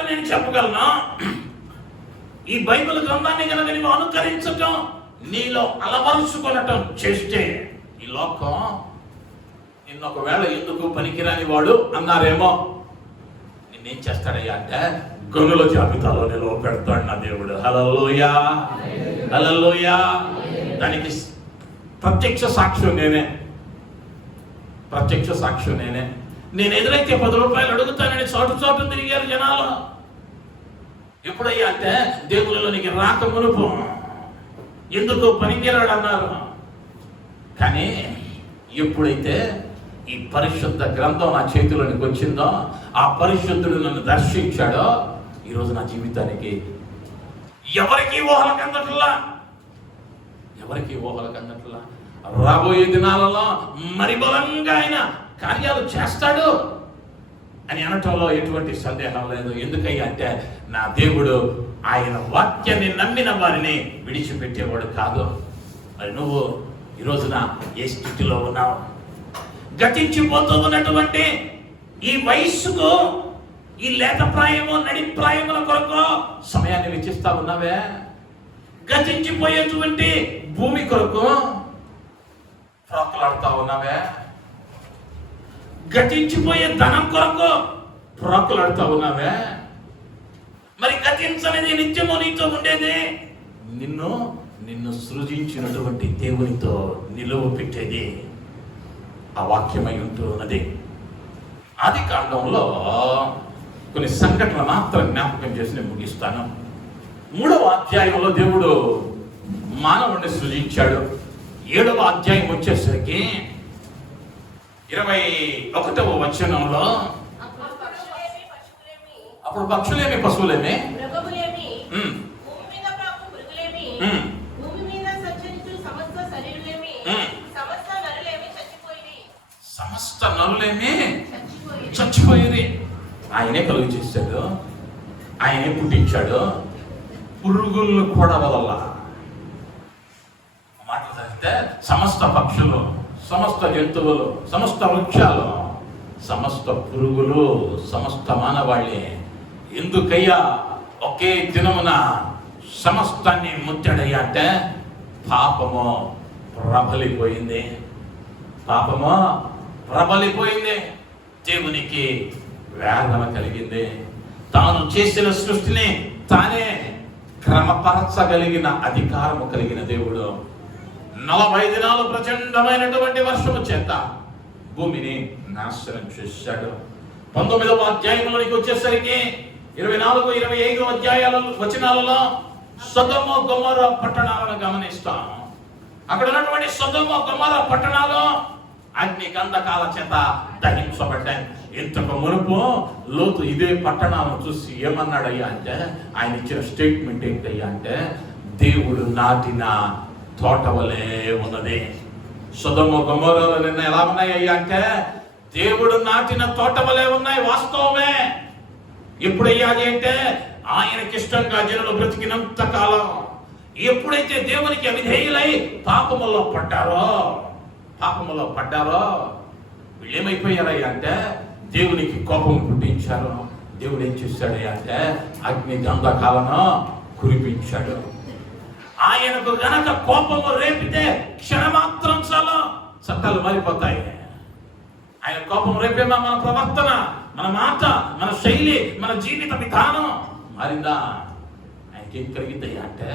నేను చెప్పగలను. ఈ బైబిల్ గ్రంథాన్ని కనుక నువ్వు అనుకరించటం, నీలో అలవరుచుకొనటం చేస్తే ఈ లోకం నిన్ను ఒకవేళ ఎందుకు పనికిరాని వాడు అన్నారేమో, నిన్నేం చేస్తాడయ్యా అంటే గనుల జాబితాలో నిలవ పెడతాడు నా దేవుడు. హల్లెలూయా, హల్లెలూయా. దానికి ప్రత్యక్ష సాక్ష్యం నేనే. నేను ఎదురైతే 10 రూపాయలు అడుగుతానని చోటు తిరిగారు జనాలు. ఎప్పుడయ్యా అంటే దేవుళ్ళలోనికి రాక మునుపు ఎందుకు పనికిరాడు అన్నారు. కానీ ఎప్పుడైతే ఈ పరిశుద్ధ గ్రంథం నా చేతిలోనికి వచ్చిందో, ఆ పరిశుద్ధుడు నన్ను దర్శించాడో, ఈరోజు నా జీవితానికి ఎవరికి ఊహలకు అందట్లా రాబోయే దినాలలో మరి బలంగా ఆయన కార్యాలు చేస్తాడు అని అనటంలో ఎటువంటి సందేహం లేదు. ఎందుకయ్యా అంటే నా దేవుడు ఆయన వాక్యాన్ని నమ్మిన వారిని విడిచిపెట్టేవాడు కాదు. మరి నువ్వు ఈరోజున ఏ స్థితిలో ఉన్నావు? గతించిపోతూ ఉన్నటువంటి ఈ వయస్సుకు, ఈ లేత ప్రాయము, నడి ప్రాయముల కొరకు సమయాన్ని వెచ్చిస్తా ఉన్నావే? గతించిపోయేటువంటి భూమి కొరకు ప్రాకులాడుతా ఉన్నావే? గతించిపోయే ధనం కొరకు ప్రాకులాడుతా ఉన్నావే? మరి గతించనిది నిత్యము నీతో ఉండేది నిన్ను సృజించినటువంటి దేవునితో నిలువ పెట్టేది ఆ వాక్యమై ఉంటూ ఉన్నది. ఆది కాండంలో కొన్ని సంఘటనలు మాత్రం జ్ఞాపకం చేసి నేను ముగిస్తాను. 3వ అధ్యాయంలో దేవుడు మానవుడిని సృజించాడు. 7వ అధ్యాయం వచ్చేసరికి 21వ వచనంలో అప్పుడు పక్షులేమి పశువులేమి సమస్త నరులేమి చచ్చిపోయేది. ఆయనే కలుగు చేశాడు, ఆయనే పుట్టించాడు. పురుగులను కూడా వదల మాటలు చదివితే సమస్త పక్షులు, సమస్త జంతువులు, సమస్త వృక్షాలు, సమస్త పురుగులు, సమస్త మానవాళి ఎందుకయ్యా ఒకే దినమున సమస్తాన్ని ముట్టడయ్యా అంటే పాపము ప్రబలిపోయింది. పాపము ప్రబలిపోయింది. దేవునికి వేదన కలిగింది. తాను చేసిన సృష్టిని తానే క్రమపరచగలిగిన అధికారము కలిగిన దేవుడు 40 దినాలు ప్రచండమైనటువంటి వర్షము చేత భూమిని నాశనం చేశాడు. 19వ అధ్యాయంలోనికి వచ్చేసరికి 24, 25 అధ్యాయాల వచనాలలో సొదొమ గొమొర్ర పట్టణాలను గమనిస్తాం. అక్కడ ఉన్నటువంటి సొదొమ గొమొర్ర పట్టణాలు అగ్ని గంధకాల చేత దహించబడ్డాయి. ఇంతకు మునుపు లోతు ఇదే పట్టణాలను చూసి ఏమన్నాడయ్యా అంటే, ఆయన ఇచ్చిన స్టేట్మెంట్ ఏంటయ్యా అంటే, దేవుడు నాటిన తోట వలె ఉన్నది. సొదొమ గొమొర్రలు నిన్న ఎలా ఉన్నాయ్యా అంటే, దేవుడు నాటిన తోట వలె ఉన్నాయి. వాస్తవమే. ఎప్పుడయ్యా అంటే, ఆయనకి ఇష్టంగా జనులు బ్రతికినంత కాలం. ఎప్పుడైతే దేవునికి అవిధేయులై పాపములో పడ్డారో వీళ్ళు ఏమైపోయారయ్యా అంటే, దేవునికి కోపం పుట్టించారు. దేవుడు ఏం చేశాడయ్యా అంటే, అగ్ని గంధకాలను కురిపించాడు. ఆయనకు గనక కోపము రేపితే క్షణమాత్రం చాలు చట్టాలు మారిపోతాయి. ఆయన కోపం రేపే మన ప్రవర్తన, మన మాట, మన శైలి, మన జీవిత విధానం మారిందా? ఆయనకి ఏం కలిగిద్దాయి అంటే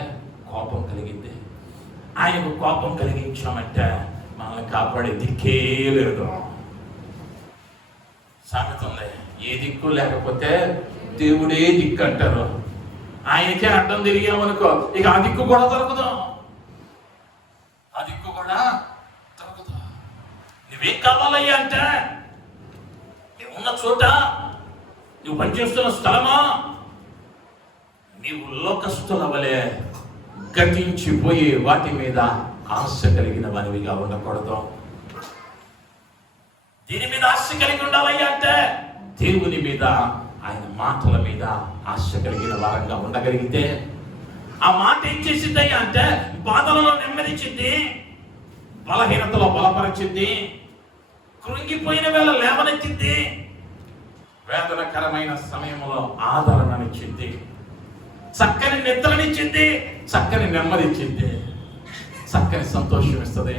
కోపం కలిగింది. ఆయనకు కోపం కలిగించామంటే మనల్ని కాపాడే దిక్కే లేదు. సామెత ఉంది, ఏ దిక్కు లేకపోతే దేవుడే దిక్కు అంటారు. ఆయనకే అడ్డం తిరిగామనుకో ఇక ఆ దిక్కు కూడా దొరకదు. నువ్వేం కావాలయ్యా అంటే, నువ్వు ఉన్న చోట, నువ్వు పనిచేస్తున్న స్థలమా, నీవు లోకస్తుల వలె గతించిపోయే వాటి మీద ఆశ కలిగిన వానివిగా ఉండకూడదు. దీని మీద ఆశ కలిగి ఉండాలయ్యా అంటే దేవుని మీద, ఆయన మాటల మీద ఆశ కలిగిన వారంగా ఉండగలిగితే, ఆ మాట ఏం చేసిందయ్యా అంటే బాధలలో నెమ్మదించింది, బలహీనతలో బలపరిచింది, కృంగిపోయిన వేళ లేవనెత్తింది, వేదనకరమైన సమయంలో ఆదరణనిచ్చింది, చక్కని నిద్రనిచ్చింది, చక్కని నెమ్మదిచ్చింది, చక్కని సంతోషం ఇస్తుంది.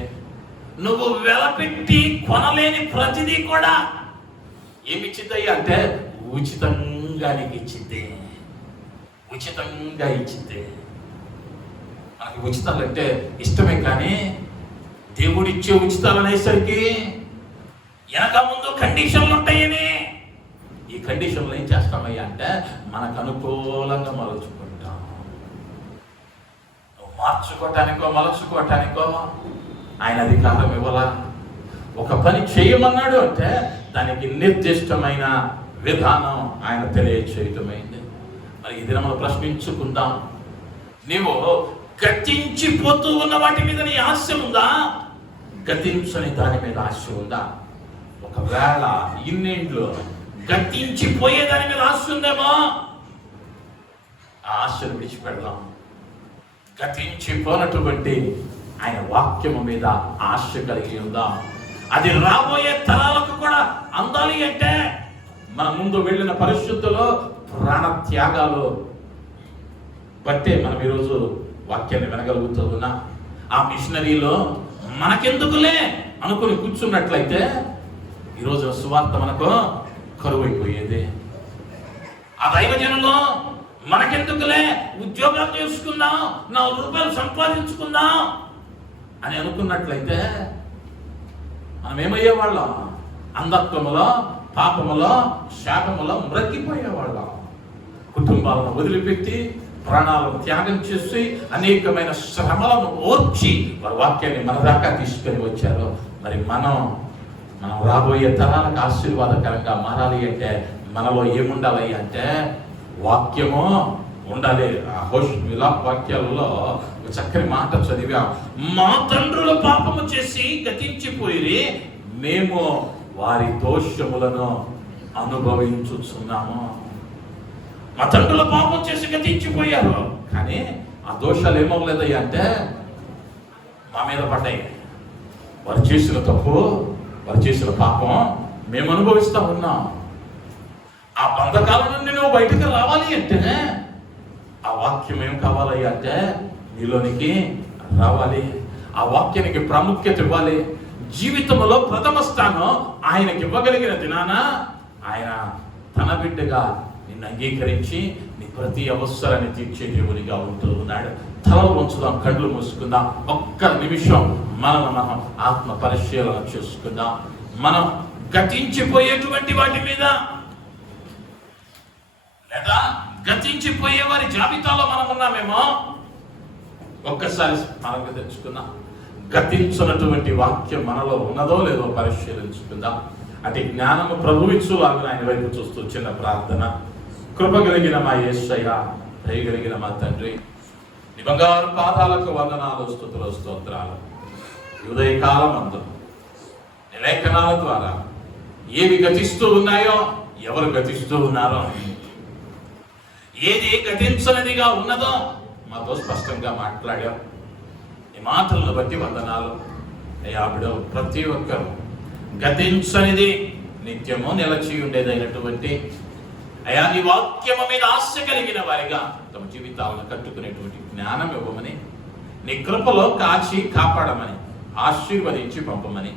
నువ్వు వెలపెట్టి కొనలేని ప్రతిదీ కూడా ఏమిచ్చిందయ్యా అంటే ఉచితంగా నీకు ఇచ్చింది. ఉచితంగా ఇచ్చింది. మనకి ఉచితాలు అంటే ఇష్టమే, కానీ దేవుడిచ్చే ఉచితాలు అనేసరికి వెనక ముందు కండిషన్లు ఉంటాయని, ఈ కండిషన్లు ఏం చేస్తామయ్యా అంటే మనకు అనుకూలంగా మలుచుకుంటాం. నువ్వు మార్చుకోవటానికో మలుచుకోవటానికో ఆయన అధికారం ఇవ్వాలా. ఒక పని చేయమన్నాడు అంటే దానికి నిర్దిష్టమైన విధానం ఆయన తెలియచేయటమైంది. మరి ఈ దినములు ప్రశ్నించుకుందాం, నీవు గతించిపోతూ ఉన్న వాటి మీద నీ ఆశ ఉందా? గతించని దాని మీద ఆశ ఉందా? ఒకవేళ ఇన్నేంట్లో గతించిపోయే దాని మీద ఆశ ఉందేమో, ఆ ఆశను విడిచిపెడదాం. గతించిపోనటువంటి ఆయన వాక్యము మీద ఆశ కలిగి ఉందాం. అది రాబోయే తరాలకు కూడా అందాలి అంటే మన ముందు వెళ్ళిన పరిస్థితుల్లో ప్రాణ త్యాగాలు బట్టే మనం ఈరోజు వాక్యాన్ని వినగలుగుతూ ఉన్నాం. ఆ మిషనరీలో మనకెందుకులే అనుకుని కూర్చున్నట్లయితే ఈరోజు సువార్త మనకు కరువైపోయేది. ఆ దైవజనంలో మనకెందుకులే ఉద్యోగాలు చేసుకుందాం, 4 రూపాయలు సంపాదించుకుందాం అని అనుకున్నట్లయితే మనం ఏమయ్యేవాళ్ళం? అంధత్వములో, పాపములో, శాపములో మ్రగ్గిపోయేవాళ్ళం. కుటుంబాలను వదిలిపెట్టి ప్రాణాలను త్యాగం చేసి అనేకమైన శ్రమలను ఓర్చి వారి వాక్యాన్ని మన దాకా తీసుకొని వచ్చారు. మరి మనం రాబోయే తరాలకు ఆశీర్వాదకరంగా మారాలి అంటే మనలో ఏముండాలి అంటే వాక్యము ఉండాలి. ఆ మిలాప్ వాక్యాలలో చక్కని మాట చదివాం. మా తండ్రుల పాపము చేసి గతించిపోయి మేము వారి దోషములను అనుభవించుచున్నాము. మా తండ్రుల పాపం చేసి గతించిపోయారు, కానీ ఆ దోషాలు ఏమవ్వలేదయ్యా అంటే మా మీద పడ్డాయి. వారు చేసిన తప్పు, వారు చేసిన పాపం మేము అనుభవిస్తూ ఉన్నాం. ఆ బంధకాల నుండి నువ్వు బయటకు రావాలి అంటే ఆ వాక్యం ఏం కావాలి అంటే నీలోనికి రావాలి. ఆ వాక్యానికి ప్రాముఖ్యత ఇవ్వాలి. జీవితంలో ప్రథమ స్థానం ఆయనకి ఇవ్వగలిగిన దినాన ఆయన తన బిడ్డగా నిన్ను అంగీకరించి నీ ప్రతి అవసరాన్ని తీర్చే దేవునిగా ఉంటూ ఉన్నాడు. తలలు ఉంచుదాం, కళ్ళు మూసుకుందాం. ఒక్క నిమిషం మనం ఆత్మ పరిశీలన చేసుకుందాం. మనం గతించిపోయేటువంటి వాటి మీద లేదా గతించిపోయే వారి జాబితాలో మనం ఉన్నామేమో ఒక్కసారి మనకు తెచ్చుకుందాం. గతించినటువంటి వాక్యం మనలో ఉన్నదో లేదో పరిశీలించుకుందాం. అటు జ్ఞానము ప్రభువిచ్చులాగా ఆయన వైపు చూస్తూ చిన్న ప్రార్థన. కృప కలిగిన మా యేసయ్య, దయగలిగిన మా తండ్రి, నీ బంగారు పాదాలకు వందనాలు, స్తుతులు, స్తోత్రాలు. ఉదయకాలం అందు లేఖనాల ద్వారా ఏవి గతిస్తూ ఉన్నాయో, ఎవరు గతిస్తూ ఉన్నారో, ఏది గతించనిదిగా ఉన్నదో మాతో స్పష్టంగా మాట్లాడాం. ఈ మాటలను బట్టి వందనాలు అయ్యా. బిడ్డలు ప్రతి ఒక్కరు గతించనిది నిత్యము నిలచి ఉండేదైనటువంటి అయ్యా నీ వాక్యము మీద ఆశ కలిగిన వారిగా తమ జీవితాలను కట్టుకునేటువంటి జ్ఞానం ఇవ్వమని, నీ కృపలో కాచి కాపాడమని, ఆశీర్వదించి పంపమని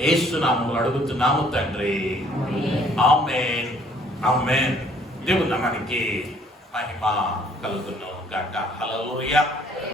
యేసు నామములో అడుగుతున్నాము తండ్రి. ఆమేన్, ఆమేన్. దేవుని నామానికి మహిమ కలుగును గాక. హల్లెలూయా.